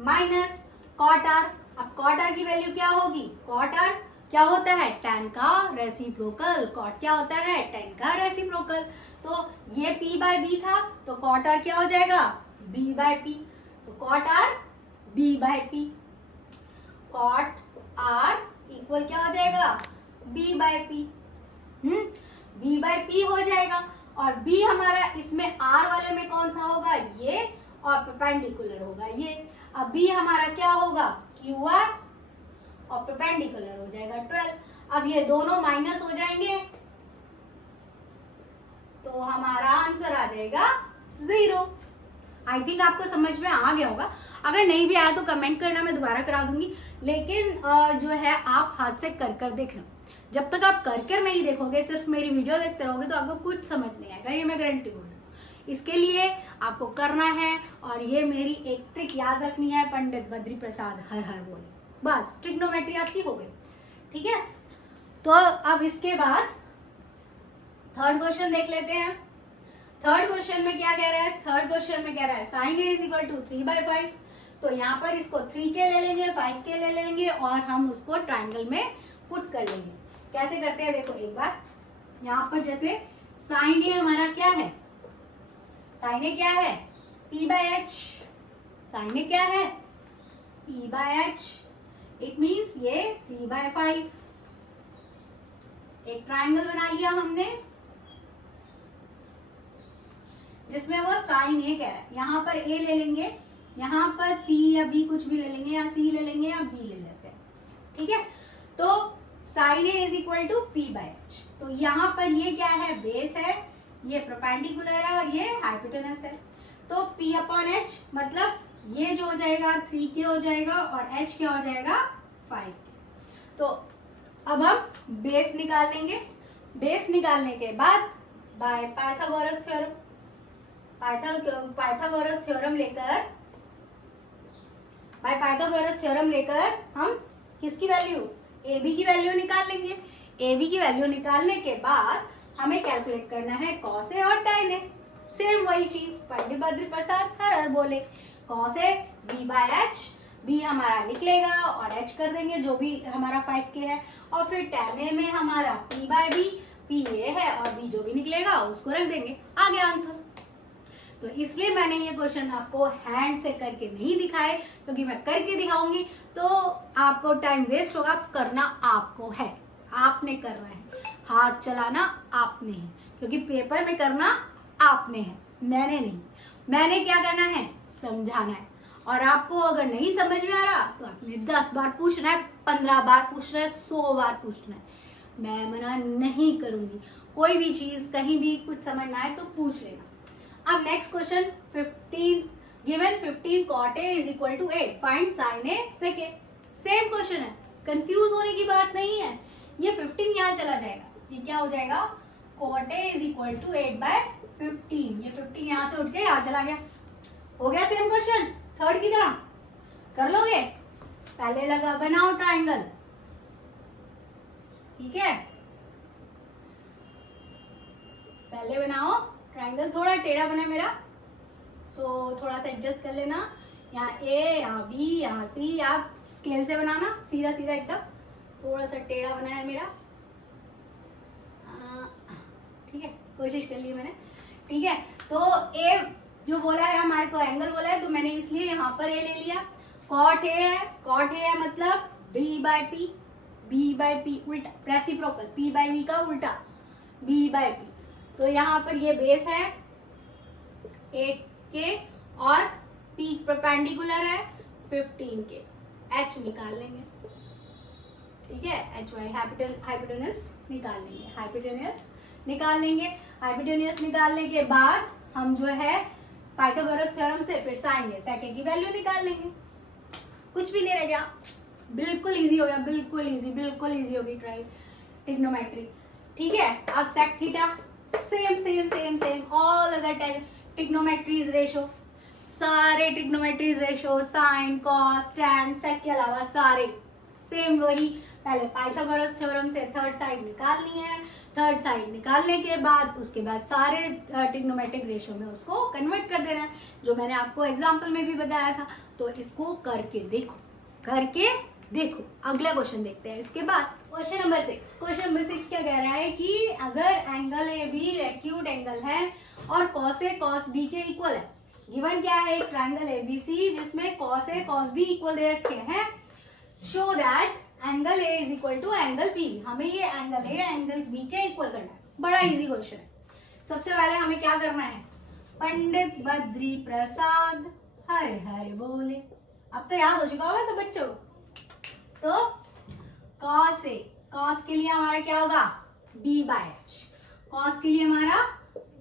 माइनस कॉट आर। अब कॉट आर की वैल्यू क्या होगी, कॉट आर क्या होता है tan का रेसिप्रोकल, कॉट क्या होता है tan का रेसिप्रोकल। तो ये p बाय b था तो कॉट आर क्या हो जाएगा b बाय p, तो cot R b by p, cot R equal क्या हो जाएगा b by p, b by p हो जाएगा। और b हमारा इसमें r वाले में कौन सा होगा, ये, और परपेंडिकुलर होगा ये। अब b हमारा क्या होगा क्यू आर और परपेंडिकुलर हो जाएगा 12। अब ये दोनों माइनस हो जाएंगे तो हमारा आंसर आ जाएगा 0। आई थिंक आपको समझ में आ गया होगा, अगर नहीं भी आया तो कमेंट करना, मैं दोबारा करा दूंगी। लेकिन जो है आप हाथ से कर कर देखना, जब तक आप कर कर नहीं देखोगे, सिर्फ मेरी वीडियो देखते रहोगे तो आपको कुछ समझ नहीं आएगा, ये मैं गारंटी बोल रही हूँ। इसके लिए आपको करना है और ये मेरी एक ट्रिक याद रखनी है, पंडित बद्री प्रसाद हर हर बोले, बस ट्रिग्नोमेट्री आपकी हो गई। ठीक है, तो अब इसके बाद थर्ड क्वेश्चन देख लेते हैं। थर्ड क्वेश्चन में क्या कह रहा है, थर्ड क्वेश्चन में कह रहा है sine A is equal to 3/5। तो यहाँ पर इसको 3 के ले लेंगे, 5 के ले लेंगे और हम उसको ट्राइंगल में पुट कर लेंगे। कैसे करते हैं देखो एक बार, यहाँ पर जैसे साइन ए हमारा क्या है, साइन ए क्या है p/h, साइन ए क्या है p/h, इट मीन्स ये 3/5। एक ट्राइंगल बना लिया हमने जिसमें वो साइन ए कह रहा है, यहाँ पर a ले लेंगे, यहाँ पर c या b कुछ भी ले लेंगे, या c ले लेंगे या b ले लेते हैं। ठीक है, तो sine A is equal to p/h। तो यहाँ पर ये क्या है बेस है, ये परपेंडिकुलर है और ये हाइपोटेनस है। तो p/h मतलब ये जो हो जाएगा 3k हो जाएगा और h क्या हो जाएगा 5k। तो अब हम बेस निकाल लेंगे। बेस निकालने के बाद bye Pythagoras theorem, Pythagoras theorem लेकर, बाय पाइथागोरस थ्योरम लेकर हम किसकी वैल्यू, ab की वैल्यू निकाल लेंगे। ab की वैल्यू निकालने के बाद हमें कैलकुलेट करना है cos a और tan a। सेम वही चीज, पंडित बद्री प्रसाद हर हर बोले, cos a b/h, b हमारा निकलेगा और h कर देंगे जो भी हमारा 5k है, और फिर tan a में हमारा p/b, p ये है और b जो भी निकलेगा उसको रख देंगे, आ गया आंसर। तो इसलिए मैंने ये क्वेश्चन आपको हैंड से करके नहीं दिखाए, क्योंकि मैं करके दिखाऊंगी तो आपको टाइम वेस्ट होगा। करना आपको है, आपने करना है, हाथ चलाना आपने है, क्योंकि पेपर में करना आपने है, मैंने नहीं। मैंने क्या करना है, समझाना है। और आपको अगर नहीं समझ में आ रहा तो आपने 10 बार पूछना है, 15 बार पूछना है, 100 बार पूछना है, मैं मना नहीं करूंगी। कोई भी चीज कहीं भी कुछ समझ ना आए तो पूछ लेना। अब next question 15, given 15 cot a is equal to 8, find sin a sec a। Same question है, कंफ्यूज होने की बात नहीं है। ये 15 यहाँ चला जाएगा, ये क्या हो जाएगा cot a is equal to 8/15, ये 15 यहाँ से उठ के यहाँ चला गया। हो गया सेम क्वेश्चन थर्ड की तरह, कर लोगे। पहले लगा बनाओ ट्राइंगल, ठीक है, पहले बनाओ ट्राइंगल। थोड़ा टेढ़ा बना मेरा तो थोड़ा सा एडजस्ट कर लेना, यहाँ a, यहाँ b, यहाँ c, आप स्केल से बनाना, सीधा सीधा एकदम। थोड़ा सा टेढ़ा बना है मेरा, ठीक है, कोशिश कर ली मैंने। ठीक है, तो a जो बोला है हमारे को एंगल बोला है, तो मैंने इसलिए यहाँ पर a ले लिया। cot a है, cot a है मतलब b/p, b/p उल्टा रेसिप्रोकल, p/v का उल्टा b/p। तो यहाँ पर ये बेस है 8k और p परपेंडिकुलर है 15 के h निकाल लेंगे, ठीक है, एच वाई हाइपोटेनस निकाल लेंगे, हाइपोटेनस निकाल लेंगे। हाइपोटेनस निकालने के बाद हम जो है पाइथागोरस थ्योरम से फिर आएंगे, सेक की वैल्यू निकाल लेंगे। कुछ भी नहीं रह गया, बिल्कुल इजी हो गया, बिल्कुल इजी होगी ट्रिग्नोमेट्री, ठीक है। अब sec theta same all other trigonometries ratio, सारे trigonometries ratio, sine cos tan sec के अलावा सारे सेम वही। पहले पाइथागोरस थ्योरम से थर्ड साइड निकालनी है, थर्ड साइड निकालने के बाद उसके बाद सारे ट्रिग्नोमेट्रिक रेशियो में उसको कन्वर्ट कर देना है, जो मैंने आपको एग्जांपल में भी बताया था। तो इसको करके देखो। अगला क्वेश्चन देखते हैं इसके बाद। क्वेश्चन नंबर 6 क्या कह रहा है कि अगर angle A B acute angle है और कॉस ए कॉस बी के इक्वल है। गिवन क्या है, एक ट्रायंगल एबीसी जिसमें cos A cos B equal दे रखे हैं। Show that angle A is equal to angle B. हमें ये एंगल ए एंगल बी के इक्वल करना है। बड़ा इजी क्वेश्चन है। सबसे पहले हमें क्या करना है, पंडित बद्री प्रसाद हरे हरे बोले। अब तो याद हो चुका होगा सब बच्चों। तो कॉस ए, कॉस के लिए हमारा क्या होगा, बी बाय एच। कॉस के लिए हमारा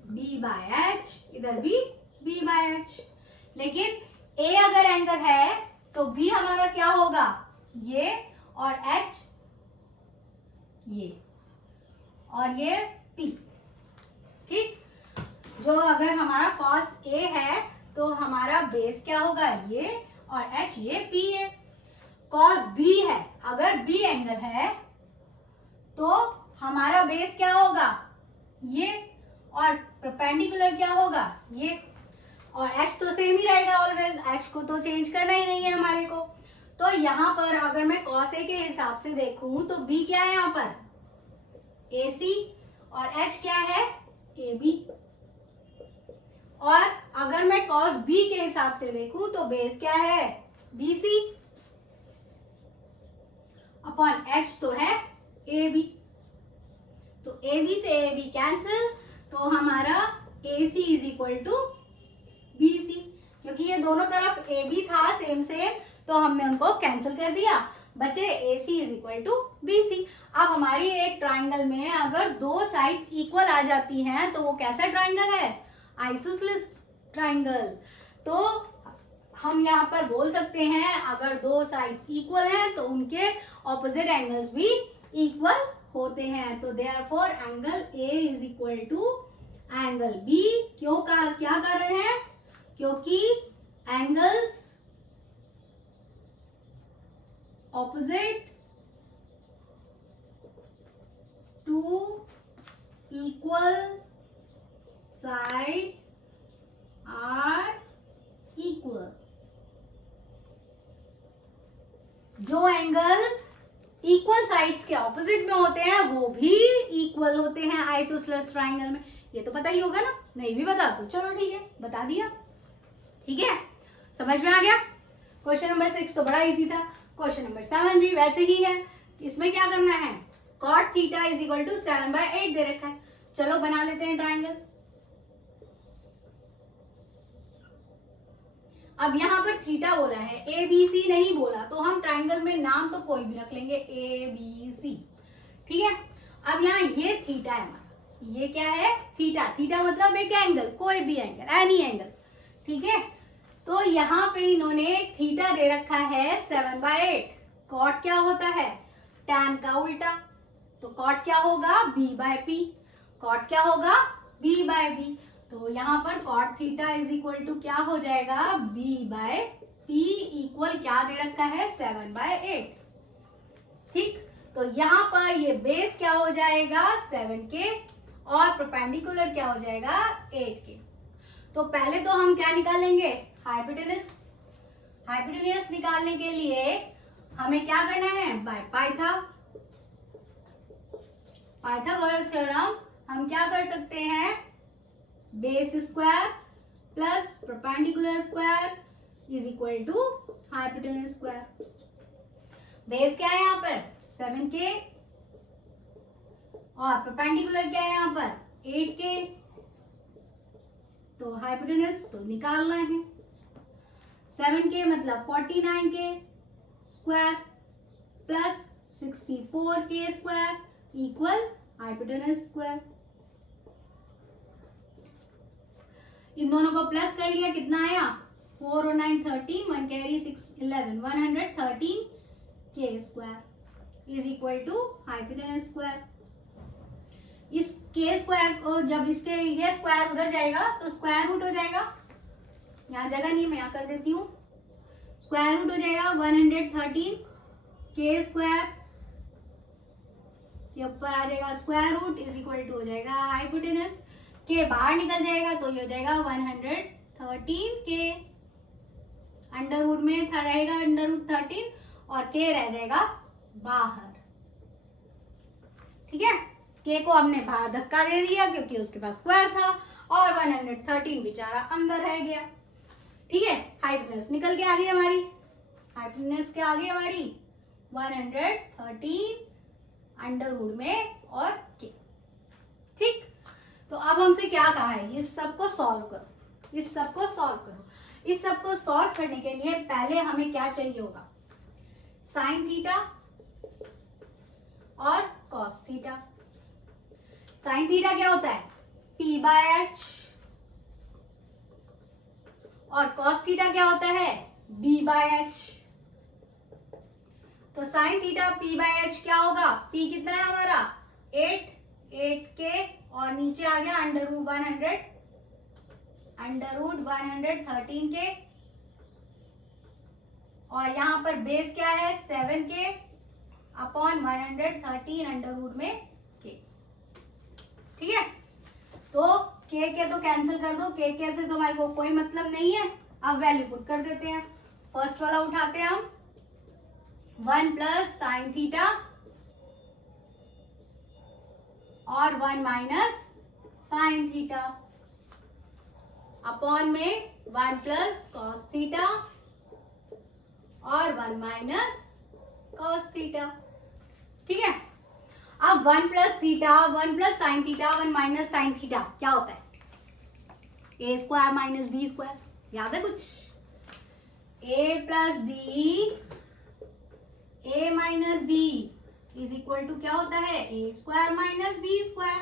बी बाय एच, इधर भी बी बाय एच। लेकिन ए अगर एंगल है तो बी हमारा क्या होगा, ये, और एच ये, और ये पी, ठीक। जो अगर हमारा कॉस ए है तो हमारा बेस क्या होगा, ये, और एच ये पी है। कॉस बी है, अगर बी एंगल है तो हमारा बेस क्या होगा, ये, और परपेंडिकुलर क्या होगा, ये, और एच तो सेम ही रहेगा ऑलवेज, एच को तो चेंज करना ही नहीं है हमारे को। तो यहाँ पर अगर मैं कॉस ए के हिसाब से देखूं तो बी क्या है यहाँ पर, ए सी, और एच क्या है, ए बी। और अगर मैं कॉस बी के हिसाब से देखूं तो बेस क्या है, बी सी, अपॉन एच तो है ए बी। तो ए बी से ए बी कैंसिल, तो हमारा A C is equal to B C. क्योंकि ये दोनों तरफ ए बी था सेम तो हमने उनको कैंसिल कर दिया, बचे A C is equal to B C. अब हमारी एक ट्राइंगल में अगर दो साइड्स इक्वल आ जाती हैं तो वो कैसा ट्राइंगल है, आइसोसेलेस ट्राइंगल। तो हम यहाँ पर बोल सकते हैं अगर दो साइड्स इक्वल हैं तो उनके ऑपोजिट एंगल्स भी इक्वल होते हैं। तो therefore angle A is equal to angle B. क्यों का क्या कारण है, क्योंकि angles opposite to equal sides are equal. जो एंगल इक्वल साइड्स के ऑपोजिट में होते हैं वो भी इक्वल होते हैं आइसोसेलेस ट्राइंगल में। ये तो पता ही होगा ना, नहीं भी बता तो चलो ठीक है, बता दिया, ठीक है, समझ में आ गया। क्वेश्चन नंबर 6 तो बड़ा इजी था। क्वेश्चन नंबर 7 भी वैसे ही है। इसमें क्या करना है, cot theta is equal to 7/8 दे रखा है। चलो बना लेते हैं ट्राइंगल। अब यहाँ पर थीटा बोला है, ए बी सी नहीं बोला, तो हम ट्राइंगल में नाम तो कोई भी रख लेंगे, ए बी सी, ठीक है। अब यहाँ ये थीटा है हमारा, ये क्या है, थीटा। थीटा मतलब एक एंगल, कोई भी एंगल, एनी एंगल, ठीक है। तो यहाँ पे इन्होंने थीटा दे रखा है 7/8। कॉट क्या होता है, टैन का उल्टा, तो कॉट क्या होगा, बी बाय पी। कॉट क्या होगा, बी बाय बी। तो यहाँ पर cot theta is equal to क्या हो जाएगा, बी बाय पी इक्वल क्या दे रखा है, 7/8, ठीक। तो यहाँ पर ये बेस क्या हो जाएगा, 7 के, और परपेंडिकुलर क्या हो जाएगा, 8 के। तो पहले तो हम क्या निकालेंगे, हाइपोटेनस। हाइपोटेनस निकालने के लिए हमें क्या करना है, बाय पाइथागोरस थ्योरम हम क्या कर सकते हैं, base square plus perpendicular square is equal to hypotenuse square. Base क्या है यहाँ पर, 7 के, और परपेंडिकुलर क्या है यहाँ पर, 8 के। तो हाइपोटेनस तो निकालना है, 7k मतलब 49k square plus 64k square equal hypotenuse square. इन दोनों को प्लस कर लिया, कितना आया 4 और 9 13, 1 carry 6 11, 113k square is equal to hypotenuse square. इस के स्क्वायर को जब इसके ये स्क्वायर उधर जाएगा तो स्क्वायर रूट हो जाएगा, यहाँ जगह नहीं मैं यहाँ कर देती हूँ, स्क्वायर रूट हो जाएगा 113 के स्क्वायर के ऊपर आ जाएगा square root is equal to हो जाएगा हाइपोटेनस, के बाहर निकल जाएगा तो ये हो जाएगा 113 के अंडर रूट में रहेगा अंडर रूट 13 और के रह जाएगा बाहर। ठीक है, के को हमने बाहर धक्का दे दिया क्योंकि उसके पास स्क्वायर था और 113 बेचारा अंदर रह गया। ठीक है, हाइपोटेनस निकल के आ गई हमारी, हाइपोटेनस के आगे हमारी 113 अंडर रूट में और के। ठीक, तो अब हमसे क्या कहा है, इस सब को सॉल्व करो, इस सब को सॉल्व करो। इस सब को सॉल्व करने के लिए पहले हमें क्या चाहिए होगा, साइन थीटा और कॉस थीटा। साइन थीटा क्या होता है p/h और कॉस थीटा क्या होता है b/h। तो साइन थीटा p/h क्या होगा, p कितना है हमारा 8 के और नीचे आ गया अंडर रूट 113 के और यहाँ पर बेस क्या है 7k अपॉन 113 अंडर रूट में k। ठीक है, तो के तो कैंसिल कर दो, के से तो हमारे को कोई मतलब नहीं है। अब वैल्यू पुट कर देते हैं, फर्स्ट वाला उठाते हैं हम 1 प्लस साइन थीटा और 1 माइनस साइन थीटा अपॉन में 1 प्लस कॉस थीटा और 1 माइनस कॉस थीटा। ठीक है, अब 1 plus theta 1 plus sine theta 1 minus sine theta क्या होता है A square minus B square, याद है कुछ, A plus B A minus B is equal to क्या होता है A square minus B square.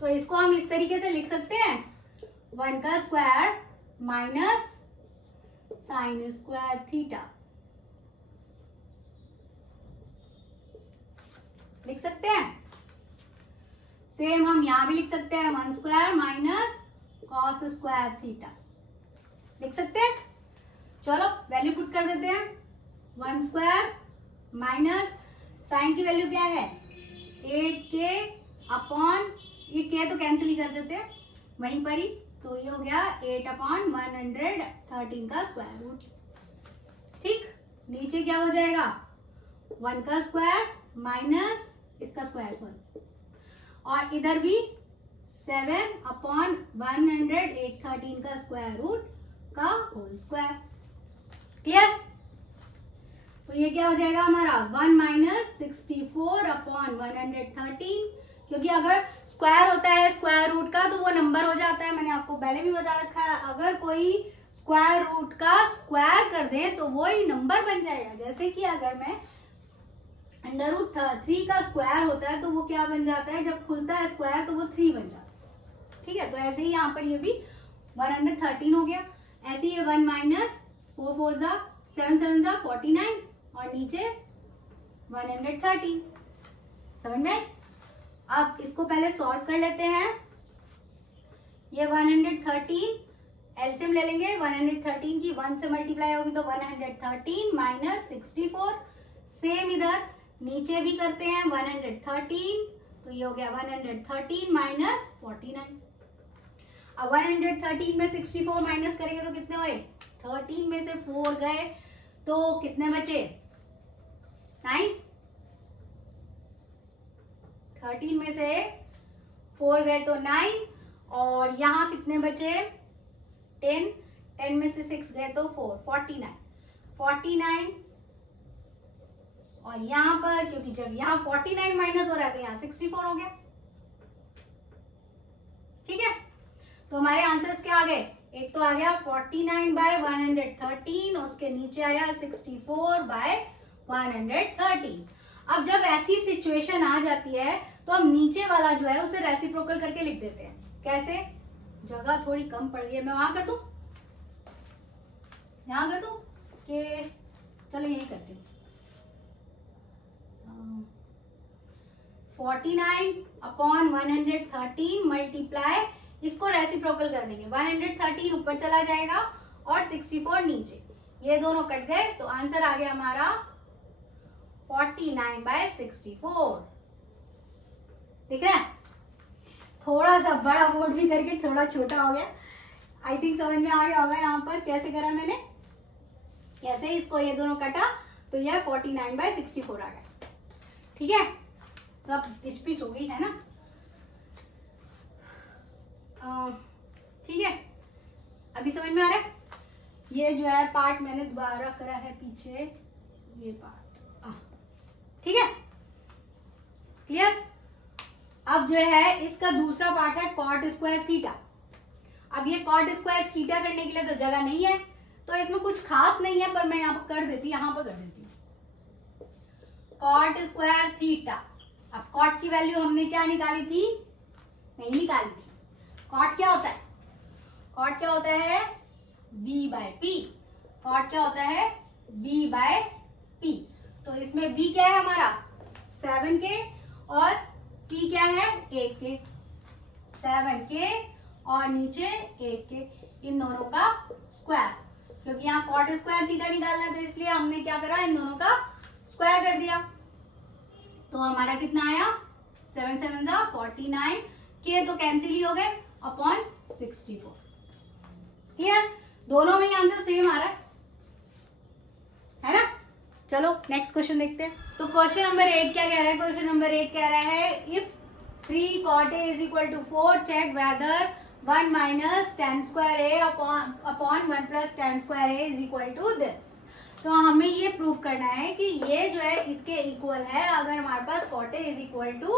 तो इसको हम इस तरीके से लिख सकते हैं 1 का square minus sine square theta, लिख सकते हैं। सेम हम यहां भी लिख सकते हैं 1 square minus cos square theta, लिख सकते हैं। चलो वैल्यू पुट कर देते हैं, 1 स्क्वायर माइनस साइन की वैल्यू क्या है 8k अपॉन ये k तो कैंसिल ही कर देते हैं वहीं पर ही, तो ये हो गया 8 अपॉन 113 का स्क्वायर रूट। ठीक, नीचे क्या हो जाएगा 1 का स्क्वायर माइनस इसका स्क्वायर सॉरी, और इधर भी 7 अपॉन 113 का स्क्वायर रूट का होल स्क्वायर। क्लियर, तो ये क्या हो जाएगा हमारा 1 माइनस 64 अपॉन 113, क्योंकि अगर स्क्वायर होता है स्क्वायर रूट का तो वो नंबर हो जाता है, मैंने आपको पहले भी बता रखा है। अगर कोई स्क्वायर रूट का स्क्वायर कर दे तो वो ही नंबर बन जाएगा। जैसे कि अगर मैं अंडर रूट 3 का स्क्वायर होता है तो वो क्या बन जाता है, जब खुलता है स्क्वायर तो वो 3 बन जाता है। ठीक है, तो ऐसे ही यहाँ पर ये भी 113 हो गया। ऐसे ही 1 माइनस 4 4 जा 7 7 जा 49 और नीचे 113। समझ में? अब इसको पहले सॉल्व कर लेते हैं। ये 113 एलसीएम ले लेंगे, 113 की 1 से मल्टीप्लाई होगी तो 113 माइनस 64। सेम इधर नीचे भी करते हैं 113, तो ये हो गया 113 माइनस 49। अब 113 में 64 माइनस करेंगे तो कितने हुए, 13 में से 4 गए तो कितने बचे 9। 13 में से 4 गए तो 9 और यहाँ कितने बचे 10, 10 में से 6 गए तो 4, 49 और यहाँ पर क्योंकि जब यहाँ 49 माइनस हो रहा है तो यहाँ 64 हो गया। ठीक है, तो हमारे आंसर्स क्या आ गए एक तो आ गया 49/113, उसके नीचे आया 64/113। अब जब ऐसी सिचुएशन आ जाती है तो हम नीचे वाला जो है उसे रेसिप्रोकल करके लिख देते हैं। कैसे? जगह थोड़ी कम पड़ गई है, मैं वहां कर दूं, यहां कर दूं कि चलो यही करती हूँ। 49/113 मल्टीप्लाई, इसको रेसिप्रोकल कर देंगे, 113 ऊपर चला जाएगा और 64 नीचे, ये दोनों कट गए तो आंसर आ गया हमारा 49/64। दिख रहा है? थोड़ा सा बड़ा बोर्ड भी करके थोड़ा छोटा हो गया। आई थिंक समझ में आ गया होगा यहाँ पर कैसे करा मैंने, कैसे इसको ये दोनों कटा तो यह 49/64 आ गया। ठीक है, सब पिच हो गई है ना। ठीक है, अभी समझ में आ रहा है? ये जो है पार्ट मैंने दोबारा करा है पीछे, ये पार्ट। ठीक है, क्लियर? अब जो है इसका दूसरा पार्ट है कॉट स्क्वायर थीटा। अब ये कॉट स्क्वायर थीटा करने के लिए तो जगह नहीं है, तो इसमें कुछ खास नहीं है, पर मैं यहाँ पर कर देती, यहाँ पर कर देती हूँ कॉट स्क्वायर थीटा। अब कॉट की वैल्यू हमने क्या निकाली थी? नहीं निकाली थी। कॉट क्या होता है? कॉट क्या होता है? b/p। कॉट क्या होता है? b/p। तो इसमें b क्या है हमारा? 7k और p क्या है? 8k। 7k और नीचे 8k, इन दोनों का स्क्वायर, क्योंकि यहाँ कॉट स्क्वायर थीटा निकालना है तो इसलिए हमने क्या करा, इन दोनों का स्क्वायर कर दिया। तो हमारा कितना आया? 7 7 49, के तो कैंसिल ही हो गए अपॉन 64। क्लियर? दोनों में आंसर सेम आ रहा है ना। चलो नेक्स्ट क्वेश्चन देखते हैं। तो क्वेश्चन नंबर 8 क्या कह रहा है? क्वेश्चन नंबर 8 कह रहा है if 3 cot A is equal to 4, check whether 1 minus tan square A upon 1 plus tan square A is equal to this। तो हमें ये प्रूव करना है कि ये जो है इसके इक्वल है। अगर हमारे पास cot A is equal to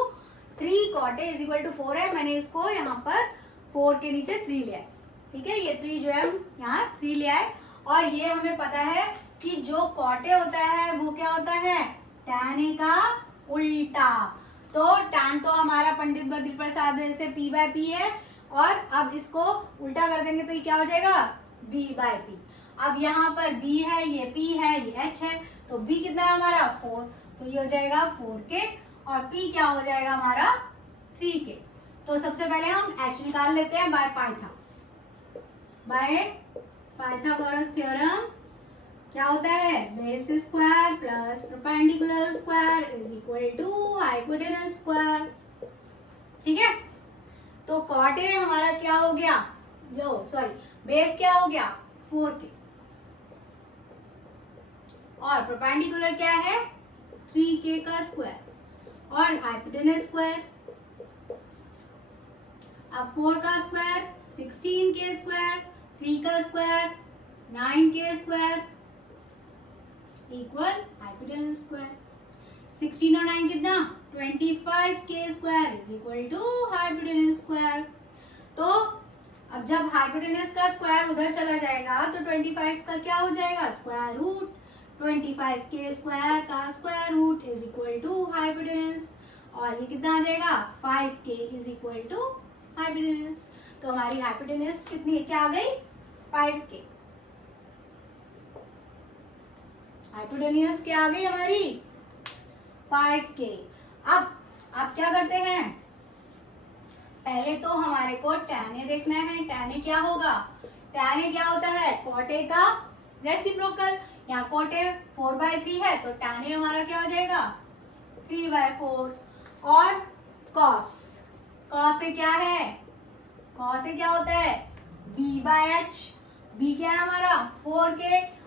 3 cot A is equal to 4 है, मैंने इसको यहाँ पर 4 के नीचे 3 लिया है। ठीक है, ये 3 जो है हम यहाँ 3 लिया है, और ये हमें पता है कि जो cot A होता है वो क्या होता है? tan A का उल्टा। तो tan तो हमारा पंडित बद्री प्रसाद से p/p है, और अब इसको उल्टा कर देंगे तो ये क्या हो जाएगा? b/p। अब यहाँ पर b है, ये p है, ये h है, तो b कितना है हमारा? 4, तो ये हो जाएगा 4k, और p क्या हो जाएगा हमारा? 3k। तो सबसे पहले हम h निकाल लेते हैं बाय पाइथागोरस थ्योरम। क्या होता है? Base square plus perpendicular square is equal to hypotenuse square. ठीक है, तो कॉट ए हमारा क्या हो गया? बेस क्या हो गया? 4k, और परपेंडिकुलर क्या है? 3k का स्क्वायर, और हाइपोटेनस स्क्वायर। अब 4 का स्क्वायर 16k स्क्वायर, 3 का square 9k square equal hypotenuse square. 16 और 9 कितना? 25k square is equal to hypotenuse square. तो अब जब हाइपोटेनस का स्क्वायर उधर चला जाएगा तो 25 का क्या हो जाएगा? Square root. 25k स्क्वायर का square root is equal to hypotenuse, और ये कितना आ जाएगा? 5k is equal to hypotenuse. तो हमारी हाइपोटेनस कितनी क्या आ गई? 5k। हाइपोटेन्यूस क्या आ गई हमारी? 5k। अब आप क्या करते हैं? पहले तो हमारे को tan A देखना है। tan A क्या होगा? tan A क्या होता है? cot A का रेसिप्रोकल। यहाँ cot A 4/3 है, तो tan A हमारा क्या हो जाएगा? 3/4। और cos A क्या है? cos A क्या होता है? b/h। b क्या है हमारा? 4k,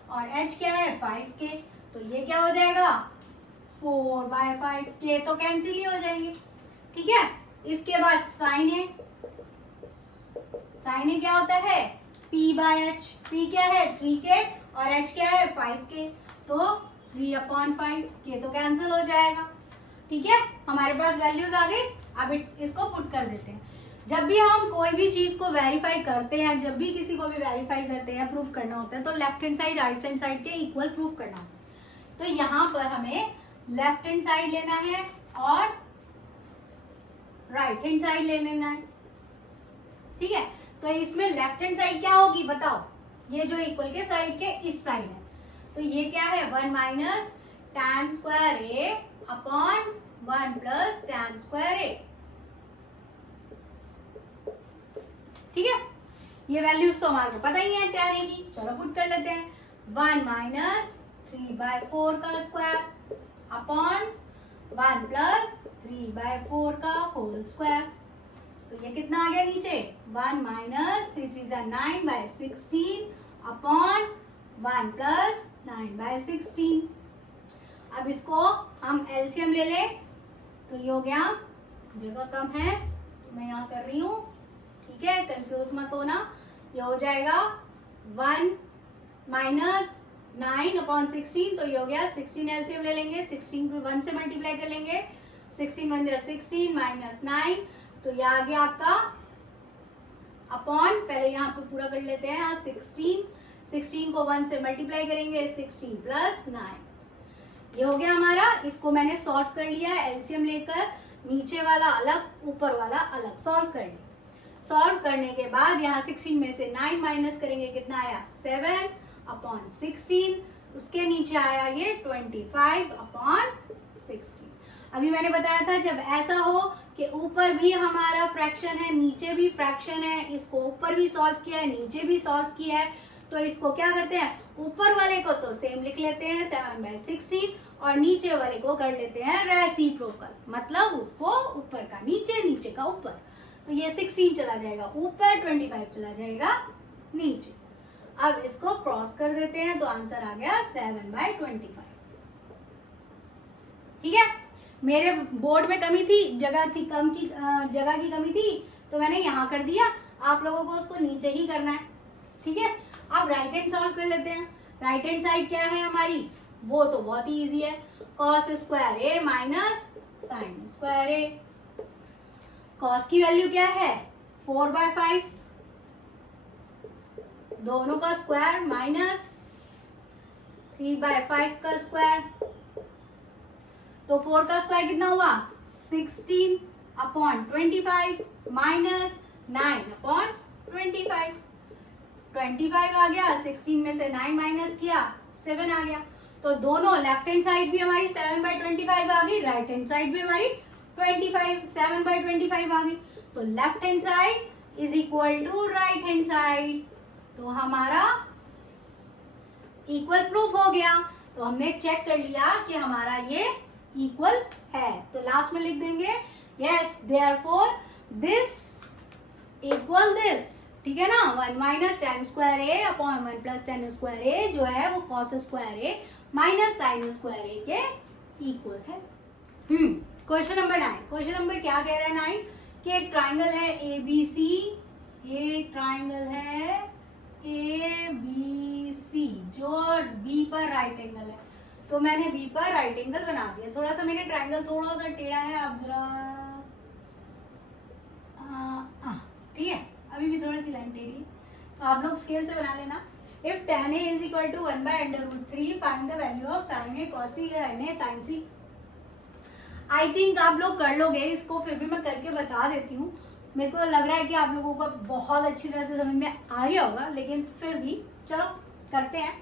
और h क्या है? 5k। तो ये क्या हो जाएगा? 4/5k, तो कैंसिल ही हो जाएंगे। ठीक है, इसके बाद sin A क्या होता है? p/h। p क्या है? 3k, और h क्या है? 5k, तो 3/5k, तो कैंसिल हो जाएगा। ठीक है, हमारे पास वैल्यूज आ गई। अब इसको पुट कर देते हैं। जब भी हम कोई भी चीज को वेरीफाई करते हैं, जब भी किसी को भी वेरीफाई करते हैं, प्रूफ करना होता है, तो left hand side right hand side के इक्वल प्रूफ करना होता है। तो यहाँ पर हमें लेफ्ट हैंड साइड लेना है और राइट हैंड साइड ले लेना है, ठीक है। तो इसमें लेफ्ट हैंड साइड क्या होगी बताओ, ये जो इक्वल के साइड के इस साइड है, तो ये क्या है 1 माइनस tan स्क्वायर ए अपॉन 1 प्लस tan स्क्वायर ए, ठीक है। ये वैल्यूज तो हमारे को पता ही है tan ए की, चलो पुट कर लेते हैं। 1 माइनस 3/4 का स्क्वायर अपॉन 1 प्लस 3/4 का होल स्क्वायर, तो ये कितना आ गया नीचे 1 माइनस 3 3 9/16 अपॉन 1 प्लस 9/16। अब इसको हम एलसीएम ले ले, तो ये हो गया, जगह कम है तो मैं यहाँ कर रही हूँ, ठीक है, कंफ्यूज मत होना। ये हो जाएगा 1 माइनस 9/16, तो ये हो गया 16 एलसीएम ले लेंगे, 16 को 1 से मल्टीप्लाई कर लेंगे, 16 1 16 माइनस 9, तो ये आ गया आपका अपॉन, पहले यहाँ पे पूरा कर लेते हैं, 16 को 1 से मल्टीप्लाई करेंगे, 16 प्लस 9, ये हो गया हमारा। इसको मैंने सॉल्व कर लिया एलसीएम लेकर, नीचे वाला अलग ऊपर वाला अलग सॉल्व कर लिया। सॉल्व करने के बाद यहाँ 16 में से 9 माइनस करेंगे, कितना आया 7 अपॉन 16, उसके नीचे आया ये 25 अपॉन 16। अभी मैंने बताया था जब ऐसा हो कि ऊपर भी हमारा फ्रैक्शन है नीचे भी फ्रैक्शन है, इसको ऊपर भी सॉल्व किया है नीचे भी सॉल्व किया है, तो इसको क्या करते हैं, ऊपर वाले को तो सेम लिख लेते हैं 7/16 और नीचे वाले को कर लेते हैं रेसिप्रोकल, मतलब उसको ऊपर का नीचे नीचे का ऊपर, तो ये 16 चला जाएगा ऊपर, 25 चला जाएगा नीचे। अब इसको क्रॉस कर देते हैं तो आंसर आ गया 7/25, ठीक है। मेरे बोर्ड में कमी थी, जगह की कमी थी, तो मैंने यहाँ कर दिया, आप लोगों को उसको नीचे ही करना है, ठीक है। अब राइट हैंड सॉल्व कर लेते हैं। राइट हैंड साइड क्या है हमारी, वो तो बहुत ही इजी है, cos square A minus sine square A. Cos की वैल्यू क्या है 4/5, दोनों का स्क्वायर माइनस 3/5 का स्क्वायर, तो 4 का स्क्वायर कितना हुआ 16 अपॉन 25 माइनस 9 अपॉन 25, 25 आ गया, 16 में से 9 माइनस किया 7 आ गया, तो दोनों लेफ्ट हैंड साइड भी हमारी 7/25 आ गई, राइट हैंड साइड भी हमारी 7/25 आ गई, तो left hand side is equal to right hand side, तो हमारा इक्वल प्रूफ हो गया। तो हमने चेक कर लिया कि हमारा ये इक्वल है, तो लास्ट में लिख देंगे yes therefore this equal this, ठीक है ना। 1 माइनस tan स्क्वायर ए अपॉन 1 प्लस tan स्क्वायर ए जो है वो cos square A minus sine square ए के इक्वल है। क्वेश्चन नंबर 9, क्वेश्चन नंबर क्या कह रहा है 9 कि एक ट्राइंगल है ABC, ये ट्राइंगल है ABC जो B पर राइट एंगल है, तो मैंने B पर राइट एंगल बना दिया, थोड़ा सा मेरे ट्राइंगल थोड़ा सा टेढ़ा है, आप जरा ठीक है, अभी भी थोड़ी सी लाइन टेढ़ी है, तो आप लोग स्केल से बना लेना। If tan A is equal to 1/√3 find the value of sin A cos C sin A sin C। I think आप लोग कर लोगे इसको, फिर भी मैं करके बता देती हूँ, मेरे को लग रहा है कि आप लोगों को बहुत अच्छी तरह से समझ में आ गया होगा, लेकिन फिर भी चलो करते हैं।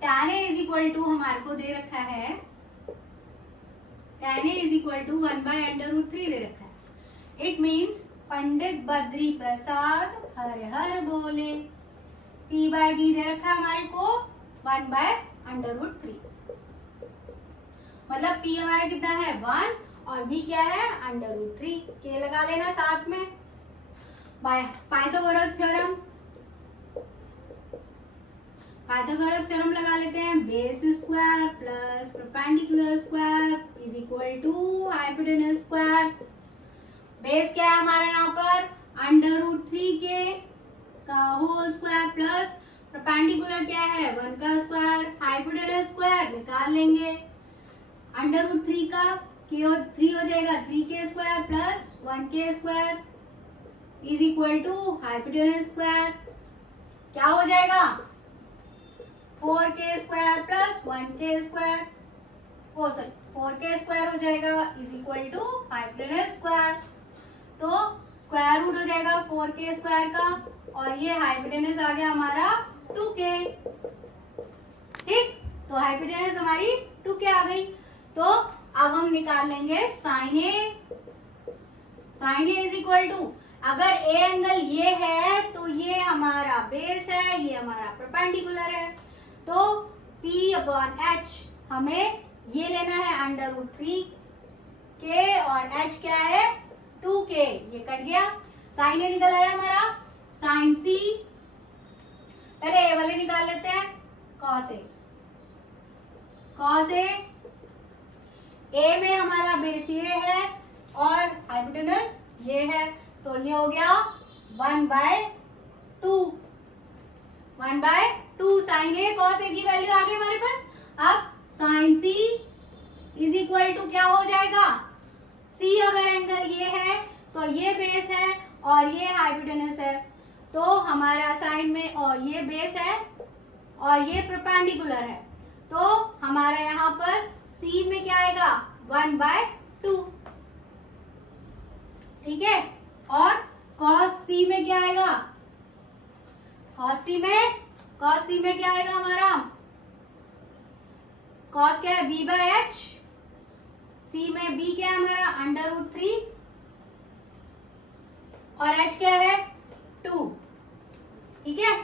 tan A is equal to हमारे को दे रखा है, tan A is equal to 1/√3 दे रखा है, इट मीन्स पंडित बद्री प्रसाद हर हर बोले, P/B दे रखा है हमारे को 1/√3, मतलब P हमारा कितना है 1 और B क्या है √3, के लगा लेना साथ में। पाइथागोरस थ्योरम लगा लेते हैं, base square plus perpendicular square is equal to hypotenuse square. Base क्या है हमारा यहाँ पर √3 के का होल स्क्वायर प्लस परपेंडिकुलर क्या है 1 का स्क्वायर, हाइपोटेनस स्क्वायर निकाल लेंगे, √3 का 3 हो जाएगा 3 के स्क्वायर प्लस 1 के square is equal to hypotenuse square, क्या हो जाएगा 4k square plus 1k square, oh sorry 4k square हो जाएगा is equal to hypotenuse square. तो स्क्वायर रूट हो जाएगा 4k स्क्वायर का और ये हाइपोटेनस आ गया हमारा 2k। ठीक, तो हाइपोटेनस हमारी 2k आ गई। तो अब हम निकाल लेंगे sine A. Sine A is equal to, अगर ए एंगल ये है तो ये हमारा बेस है, ये हमारा परपेंडिकुलर है, तो P अपॉन H हमें ये लेना है अंडर रूट 3k और H क्या है 2k, ये कट गया, साइन ए निकल आया हमारा। साइन C, पहले ए वाले निकाल लेते हैं, कॉस ए। कॉस ए में हमारा बेस ये है और हाइपोटेनस ये है, तो ये हो गया 1/2। 1/2 साइन ए कॉस ए की वैल्यू आ गई हमारे पास। अब sine C is equal to क्या हो जाएगा, सी अगर एंगल ये है तो ये बेस है और ये हाइपोटेनस है, तो हमारा साइन में और ये बेस है और ये परपेंडिकुलर है, तो हमारा यहाँ पर सी में क्या आएगा 1/2। ठीक है, और कॉस सी में क्या आएगा, कॉस सी में क्या आएगा हमारा, कॉस क्या है b/h, सी में b क्या है हमारा अंडर रूट 3 और h क्या है 2। ठीक है,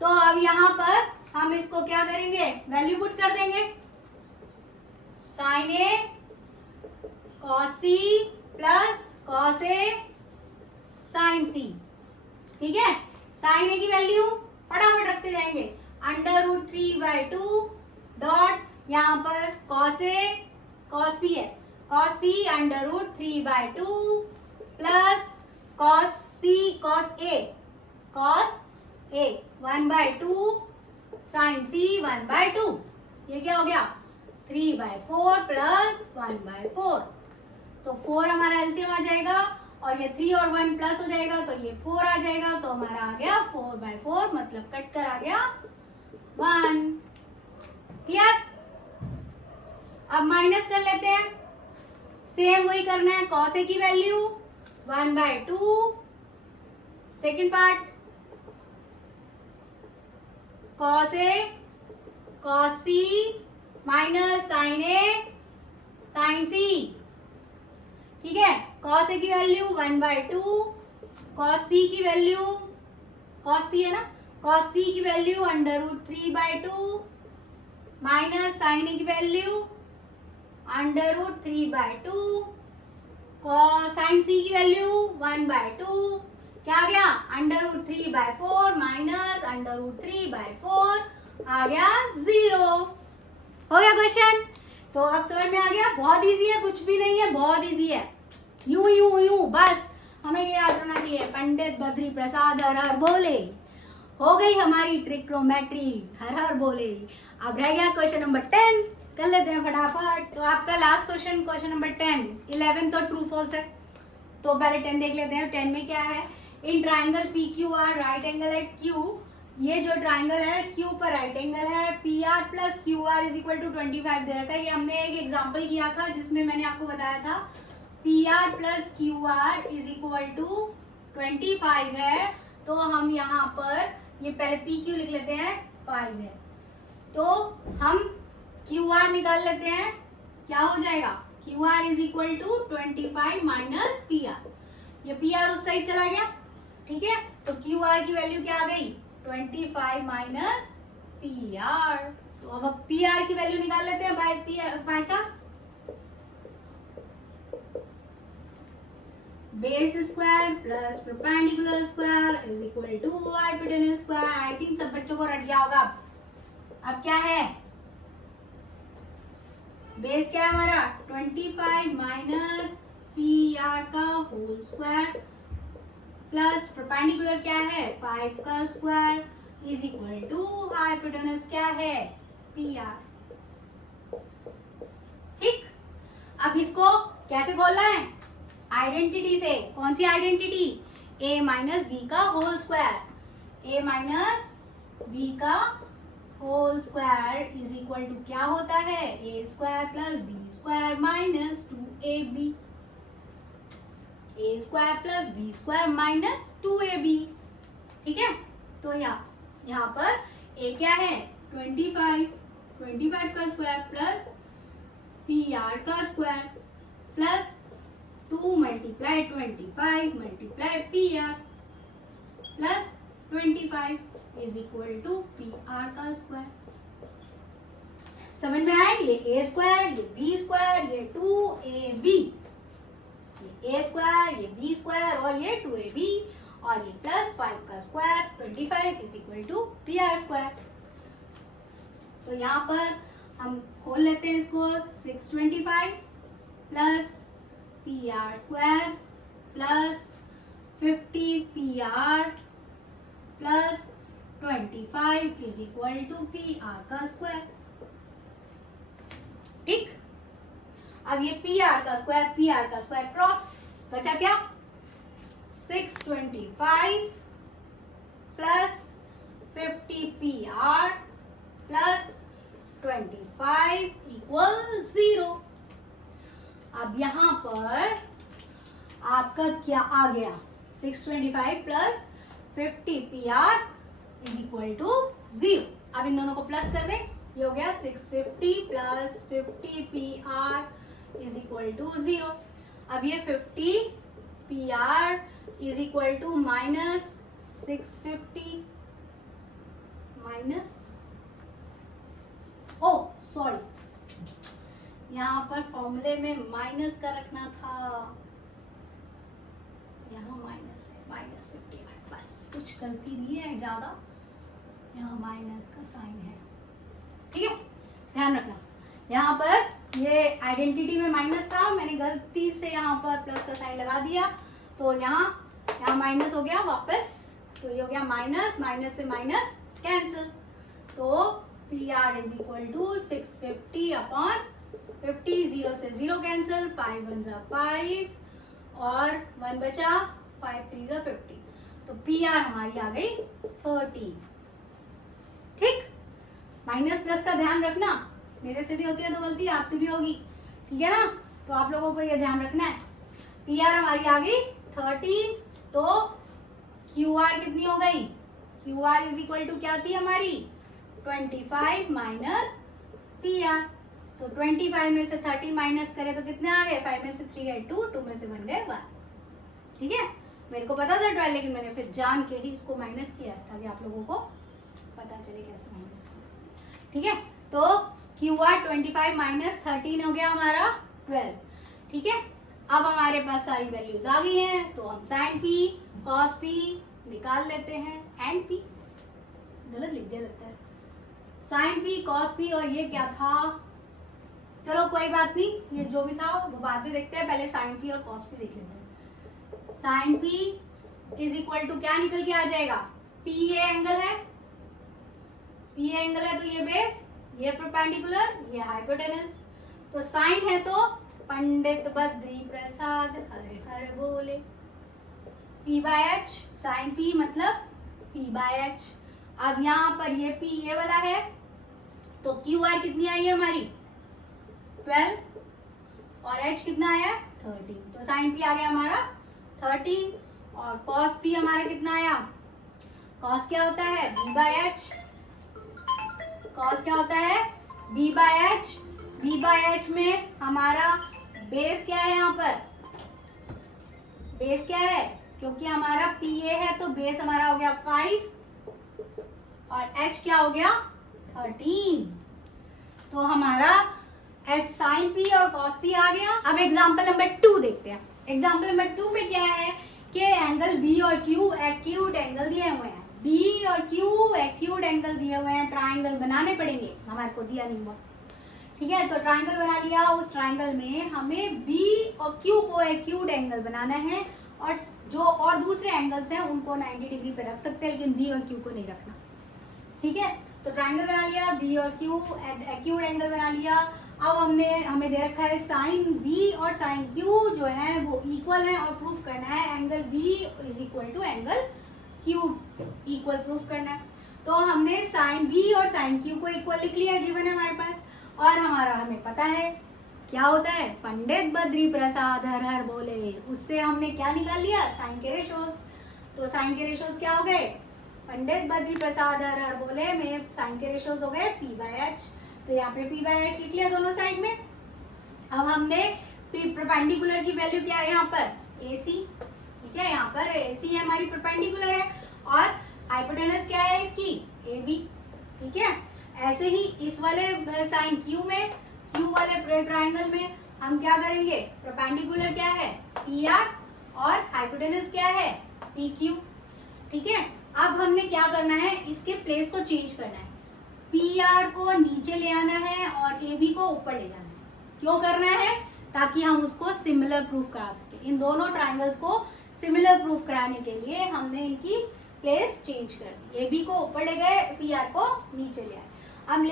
तो अब यहाँ पर हम इसको क्या करेंगे, वैल्यू पुट कर देंगे, sign A cos C plus cos A sign सी। ठीक है, साइन ए की वैल्यू फटाफट रखते जाएंगे, अंडर रूट 3/2 डॉट यहाँ पर कॉस सी है, cos C under root 3/2 plus cos A 1/2 sign सी 1/2, ये क्या हो गया 3/4 प्लस 1/4, तो 4 हमारा एलसीएम आ जाएगा और ये 3 और 1 प्लस हो जाएगा तो ये 4 आ जाएगा, तो हमारा आ गया 4/4, मतलब कट कर आ गया 1। क्लियर, अब माइनस कर लेते हैं, सेम वही करना है, कॉस ए की value 1/2, second part cos A cos C minus sine A sign सी। ठीक है, कॉस ए की वैल्यू 1/2, कॉस सी की वैल्यू, कॉस सी है ना, कॉस सी की value under root 3/2 minus sine A की value under root 3/2, sine C की value 1/2, क्या आ गया under root 3/4 minus under root 3/4, आ गया 0। हो गया क्वेश्चन, तो अब समझ में आ गया, बहुत इजी है, कुछ भी नहीं है, बहुत इजी है, यूं यूं यूं बस हमें ये याद रखना चाहिए, पंडित बद्री प्रसाद हर हर बोले। हो गई हमारी ट्रिग्नोमेट्री, हर हर बोले। अब रह गया क्वेश्चन नंबर 10, कर लेते हैं फटाफट। तो आपका लास्ट क्वेश्चन, क्वेश्चन नंबर 10, 11 तो ट्रू फॉल्स है, तो पहले 10 देख लेते हैं। 10 में क्या है, in triangle P Q R right angle at Q, ये जो ट्राइंगल है क्यू पर राइट एंगल है, P R plus Q R is equal to 25 दे रखा है। ये हमने एक एग्जाम्पल किया था जिसमें मैंने आपको बताया था P R plus Q R is equal to 25 है, तो हम यहाँ पर ये पहले पी क्यू लिख लेते हैं 5 है, तो हम क्यू आर निकाल लेते हैं, क्या हो जाएगा Q R is equal to 25 minus P R, ये पी आर उस साइड चला गया। ठीक है, तो क्यू आर की वैल्यू क्या आ गई 25 माइनस पी आर, तो अब पी आर की वैल्यू निकाल लेते हैं बाय का base square plus perpendicular square is equal to hypotenuse square. I think सब बच्चों को रट गया होगा। अब क्या है, बेस क्या है हमारा 25 माइनस पी आर का होल स्क्वायर प्लस परपेंडिकुलर क्या है 5 का square is equal to hypotenuse क्या है पी आर। ठीक, अब इसको कैसे खोलना है, आइडेंटिटी से। कौन सी आइडेंटिटी, ए माइनस बी का whole square, A minus B का whole square is equal to क्या होता है, A square plus B square minus 2ab, A square plus B square minus 2ab। ठीक है, तो यहाँ पर ए क्या है 25, 25 का स्क्वायर प्लस पी आर का square plus 2 multiply 25 multiply P R plus 25 is equal to P R का स्क्वायर। समझ में आए, ये ए स्क्वायर, ये बी स्क्वायर, ये 2ab, ये ए स्क्वायर, ये बी स्क्वायर और ये 2ab और ये प्लस 5 का square 25 is equal to P R square. तो यहाँ पर हम खोल लेते हैं इसको, 625 plus P R square plus 50 P R plus 25 is equal to P R का स्क्वायर। ठीक, अब ये पी आर का स्क्वायर क्रॉस, बचा क्या 625 plus 50 P R plus 25 equal 0। अब यहाँ पर आपका क्या आ गया, 625 plus 50 P R is equal to 0। अब इन दोनों को प्लस कर दें, ये हो गया 650 plus 50 P R is equal to 0। अब ये 50 P R is equal to minus 650 minus, oh sorry, यहाँ पर फॉर्मूले में माइनस का रखना था, यहाँ माइनस है, माइनस 50, बस कुछ गलती नहीं है ज्यादा, यहाँ माइनस का साइन है। ठीक है, ध्यान रखना, यहाँ पर ये आइडेंटिटी में माइनस था, मैंने गलती से यहाँ पर प्लस का साइन लगा दिया, तो यहाँ माइनस हो गया वापस, तो ये हो गया माइनस, माइनस से माइनस कैंसिल, तो P R is equal to 650 upon 50, 0 से 0 कैंसिल, 5 1 जा 5 और 1 बचा, 5 3 जा 50, तो पी आर हमारी आ गई 30। ठीक, माइनस प्लस का ध्यान रखना, मेरे से भी होती है तो गलती आपसे भी होगी, ठीक है ना, तो आप लोगों को ये ध्यान रखना है। पी आर हमारी आ गई 30, तो क्यू आर कितनी हो गई, Q R is equal to क्या थी हमारी 25 माइनस पी आर, तो 25 में से 30 माइनस करें तो कितने आ गए, 5 में से 3 गए 2, 2 में से 1 गए 1। ठीक है, मेरे को पता था 12, लेकिन मैंने फिर जान के ही इसको माइनस किया ताकि आप लोगों को पता चले कैसे माइनस करना। ठीक है, तो क्यू आर 25 माइनस 13 हो गया हमारा 12। ठीक है, अब हमारे पास सारी वैल्यूज आ गई हैं, तो हम साइन पी कॉस पी निकाल लेते हैं, एंड पी गलत लिख दिया लगता है, साइन पी कॉस पी, और ये क्या था, चलो कोई बात नहीं, ये जो भी था वो बाद में देखते हैं, पहले साइन पी और कॉस पी देख लेते हैं। Sine P is equal to क्या निकल के आ जाएगा, पी ये एंगल है, पी ये एंगल है तो ये बेस, ये परपेंडिकुलर, ये हाइपोटेनस, तो साइन है तो पंडित बद्री प्रसाद हर हर बोले, P by H, sine P मतलब पी बाय एच। अब यहाँ पर ये पी ये वाला है, तो क्यू आर कितनी आई है हमारी 12 और एच कितना आया 13, तो साइन पी आ गया हमारा 13, और कॉस पी हमारा कितना आया, कॉस क्या होता है बी बाय एच, कॉस क्या होता है B by H, B by H में हमारा बेस क्या है, यहाँ पर बेस क्या है, क्योंकि हमारा पी ए है तो बेस हमारा हो गया 5 और एच क्या हो गया 13, तो हमारा एस साइन पी और कॉस पी आ गया। अब एग्जाम्पल नंबर 2 देखते हैं। एग्जाम्पल नंबर 2 में क्या है कि एंगल बी और क्यू एक्यूट एंगल दिए हुए हैं, बी और क्यू एक्यूट एंगल दिए हुए हैं, ट्राइंगल बनाने पड़ेंगे, हमारे को दिया नहीं हुआ। ठीक है, तो ट्राइंगल बना लिया, उस ट्राइंगल में हमें बी और क्यू को एक्यूट एंगल बनाना है, और जो और दूसरे एंगल्स हैं उनको 90 डिग्री पे रख सकते हैं, लेकिन बी और क्यू को नहीं रखना। ठीक है, तो ट्राइंगल बना लिया, बी और क्यू एक्यूट एंगल बना लिया। अब हमें दे रखा है साइन बी और साइन क्यू जो है वो इक्वल है और प्रूफ करना है angle B is equal to angle Q equal proof करना है। तो हमने साइन बी और साइन क्यू को इक्वल लिख लिया, गिवन है हमारे पास। और हमारा हमें पता है क्या होता है, पंडित बद्री प्रसाद हर हर बोले, उससे हमने क्या निकाल लिया, साइन के रेशोस। तो साइन के रेशोस क्या हो गए, पंडित बद्री प्रसाद हर हर बोले में साइन के रेशोस हो गए p/h। तो यहाँ पे p/h लिख लिया दोनों साइड में। अब हमने परपेंडिकुलर की वैल्यू क्या है यहाँ पर, AC, ठीक है, यहाँ पर AC है हमारी, परपेंडिकुलर है, और हाइपोटेनस क्या है इसकी, AB, ठीक है। ऐसे ही इस वाले साइन Q में, Q वाले ट्राइंगल में हम क्या करेंगे, परपेंडिकुलर क्या है PR और हाइपोटेनस क्या है PQ, ठीक है। अब हमने क्या करना है, इसके प्लेस को चेंज करना है, PR को नीचे ले आना है और AB को ऊपर ले जाना है। क्यों करना है, ताकि हम उसको सिमिलर प्रूफ करा सके। इन दोनों ट्राइंगल्स को सिमिलर प्रूफ कराने के लिए हमने इनकी प्लेस चेंज कर दी, AB को ऊपर ले गए, PR को नीचे ले आए। हम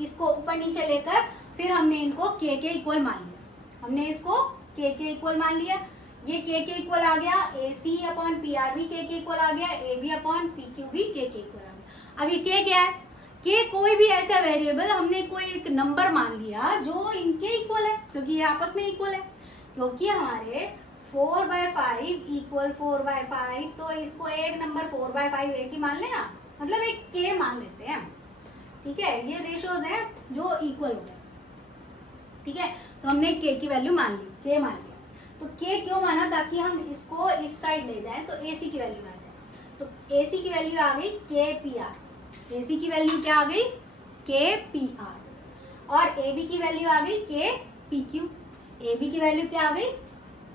इसको ऊपर नीचे लेकर फिर हमने इनको K के इक्वल मान लिया, हमने इसको K के इक्वल मान लिया। ये K के इक्वल आ गया, AC अपॉन PR भी K के इक्वल आ गया, AB अपॉन PQ भी K के इक्वल आ गया। अब ये K क्या है, K कोई भी ऐसा वेरिएबल हमने कोई एक नंबर मान लिया जो इनके इक्वल है, क्योंकि ये आपस में इक्वल है। क्योंकि हमारे 4/5 इक्वल 4/5, तो इसको एक नंबर 4/5 एक ही मान लेना, मतलब एक K मान लेते हैं, ठीक है। ये रेशोज हैं जो इक्वल हो गए, ठीक है। तो हमने K की वैल्यू मान ली, K मान लिया। तो K क्यों माना, ताकि हम इसको इस साइड ले जाएं तो AC की वैल्यू आ जाए। तो AC की वैल्यू आ गई KPR, AC की वैल्यू क्या आ गई KPR, और AB की वैल्यू आ गई KPQ, AB की वैल्यू क्या आ गई,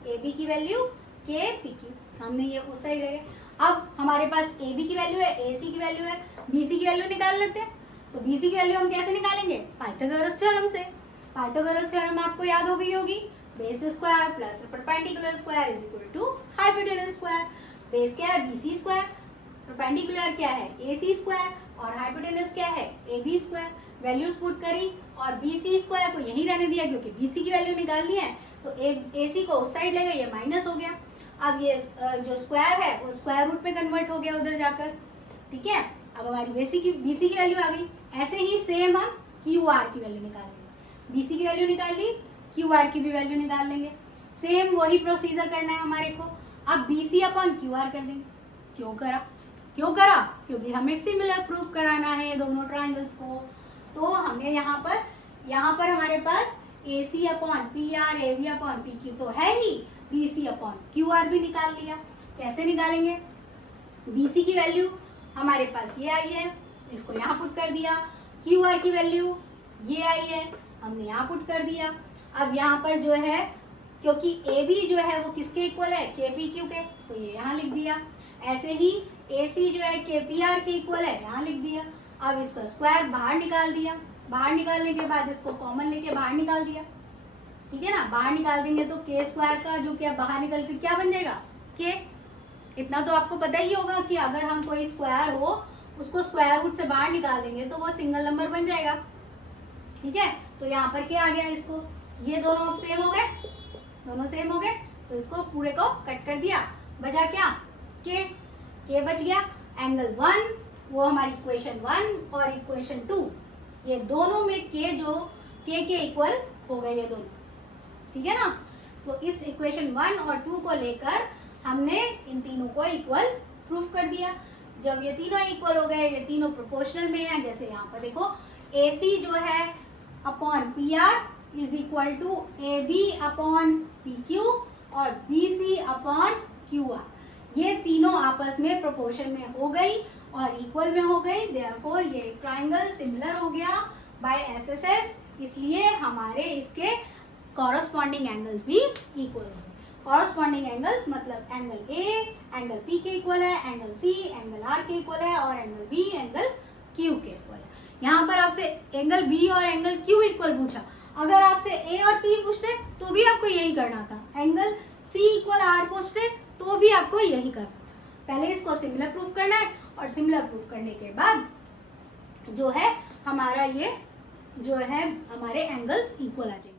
AB की वैल्यू KPQ, हमने ये उस साइड ले गए। अब हमारे पास AB की वैल्यू है, AC की वैल्यू है, BC की वैल्यू निकाल लेते हैं। तो BC की वैल्यू हम कैसे निकालेंगे, पाइथागोरस थ्योरम से। पाइथागोरस थ्योरम आपको याद हो गई होगी, base square plus perpendicular square is equal to hypotenuse square. Base क्या है BC स्क्वायर, परपेंडिकुलर क्या है AC स्क्वायर, और हाइपोटेनस क्या है AB स्क्वायर। वैल्यूज पुट करी और BC स्क्वायर को यहीं रहने दिया, क्योंकि BC की वैल्यू निकालनी है। तो AC को उस साइड ले गए, ये माइनस हो गया। अब ये जो स्क्वायर है वो स्क्वायर रूट में कन्वर्ट हो गया उधर जाकर, ठीक है। अब हमारी BC की वैल्यू आ गई। ऐसे ही सेम हम QR की वैल्यू निकालेंगे, BC की वैल्यू निकाल ली, QR की भी वैल्यू निकाल लेंगे। सेम वही प्रोसीजर करना है हमारे को। अब BC अपॉन QR कर देंगे। क्यों करा, क्योंकि हमें सिमिलर प्रूफ कराना है दोनों ट्राइंगल्स को। तो हमने यहाँ पर हमारे पास AC upon PR, AB upon PQ तो है ही, BC अपॉन QR भी निकाल लिया। कैसे निकालेंगे, BC की वैल्यू हमारे पास ये आई है, इसको यहाँ पुट कर दिया। QR की वैल्यू ये आई है, हमने यहाँ पुट कर दिया। अब यहाँ पर जो है, क्योंकि AB जो है वो किसके इक्वल है, KPQ के, तो ये यहाँ लिख दिया। ऐसे ही AC जो है KPR के इक्वल है, यहाँ लिख दिया। अब इसका स्क्वायर बाहर निकाल दिया, बाहर निकालने के बाद इसको कॉमन लेके बाहर निकाल दिया, ठीक है ना। बाहर निकाल देंगे तो K स्क्वायर का जो क्या बाहर निकल के क्या बन जाएगा K। इतना तो आपको पता ही होगा कि अगर हम कोई स्क्वायर हो उसको स्क्वायर रूट से बाहर निकाल देंगे तो वो सिंगल नंबर बन जाएगा, ठीक है। तो यहाँ पर क्या आ गया, इसको ये दोनों अब सेम हो गए, दोनों सेम हो गए, तो इसको पूरे को कट कर दिया, बचा क्या K बच गया। एंगल 1 वो हमारी इक्वेशन 1 और इक्वेशन 2, ये दोनों में K जो K के इक्वल हो गए ये दोनों, ठीक है ना। तो इस इक्वेशन 1 और 2 को लेकर हमने इन तीनों को इक्वल प्रूफ कर दिया। जब ये तीनों इक्वल हो गए, ये तीनों प्रोपोर्शनल में हैं, जैसे यहाँ पर देखो AC जो है upon PR is equal to AB upon PQ और BC अपॉन QR, ये तीनों आपस में प्रोपोर्शन में हो गई और इक्वल में हो गई। देयरफॉर ये ट्राइंगल सिमिलर हो गया बाय SSS, इसलिए हमारे इसके कॉरस्पॉन्डिंग एंगल्स भी इक्वल हो गए। कॉरस्पॉन्डिंग एंगल्स मतलब एंगल A एंगल P के इक्वल है, एंगल C एंगल R के इक्वल है, और एंगल B एंगल Q के इक्वल है। यहाँ पर आपसे एंगल B और एंगल Q इक्वल पूछा, अगर आपसे A और P पूछते तो भी आपको यही करना था। एंगल C इक्वल R पूछते तो भी आपको यही करना था। पहले इसको सिमिलर प्रूफ करना है, और सिमिलर प्रूफ करने के बाद जो है हमारा ये जो है हमारे एंगल्स इक्वल आ जाएंगे।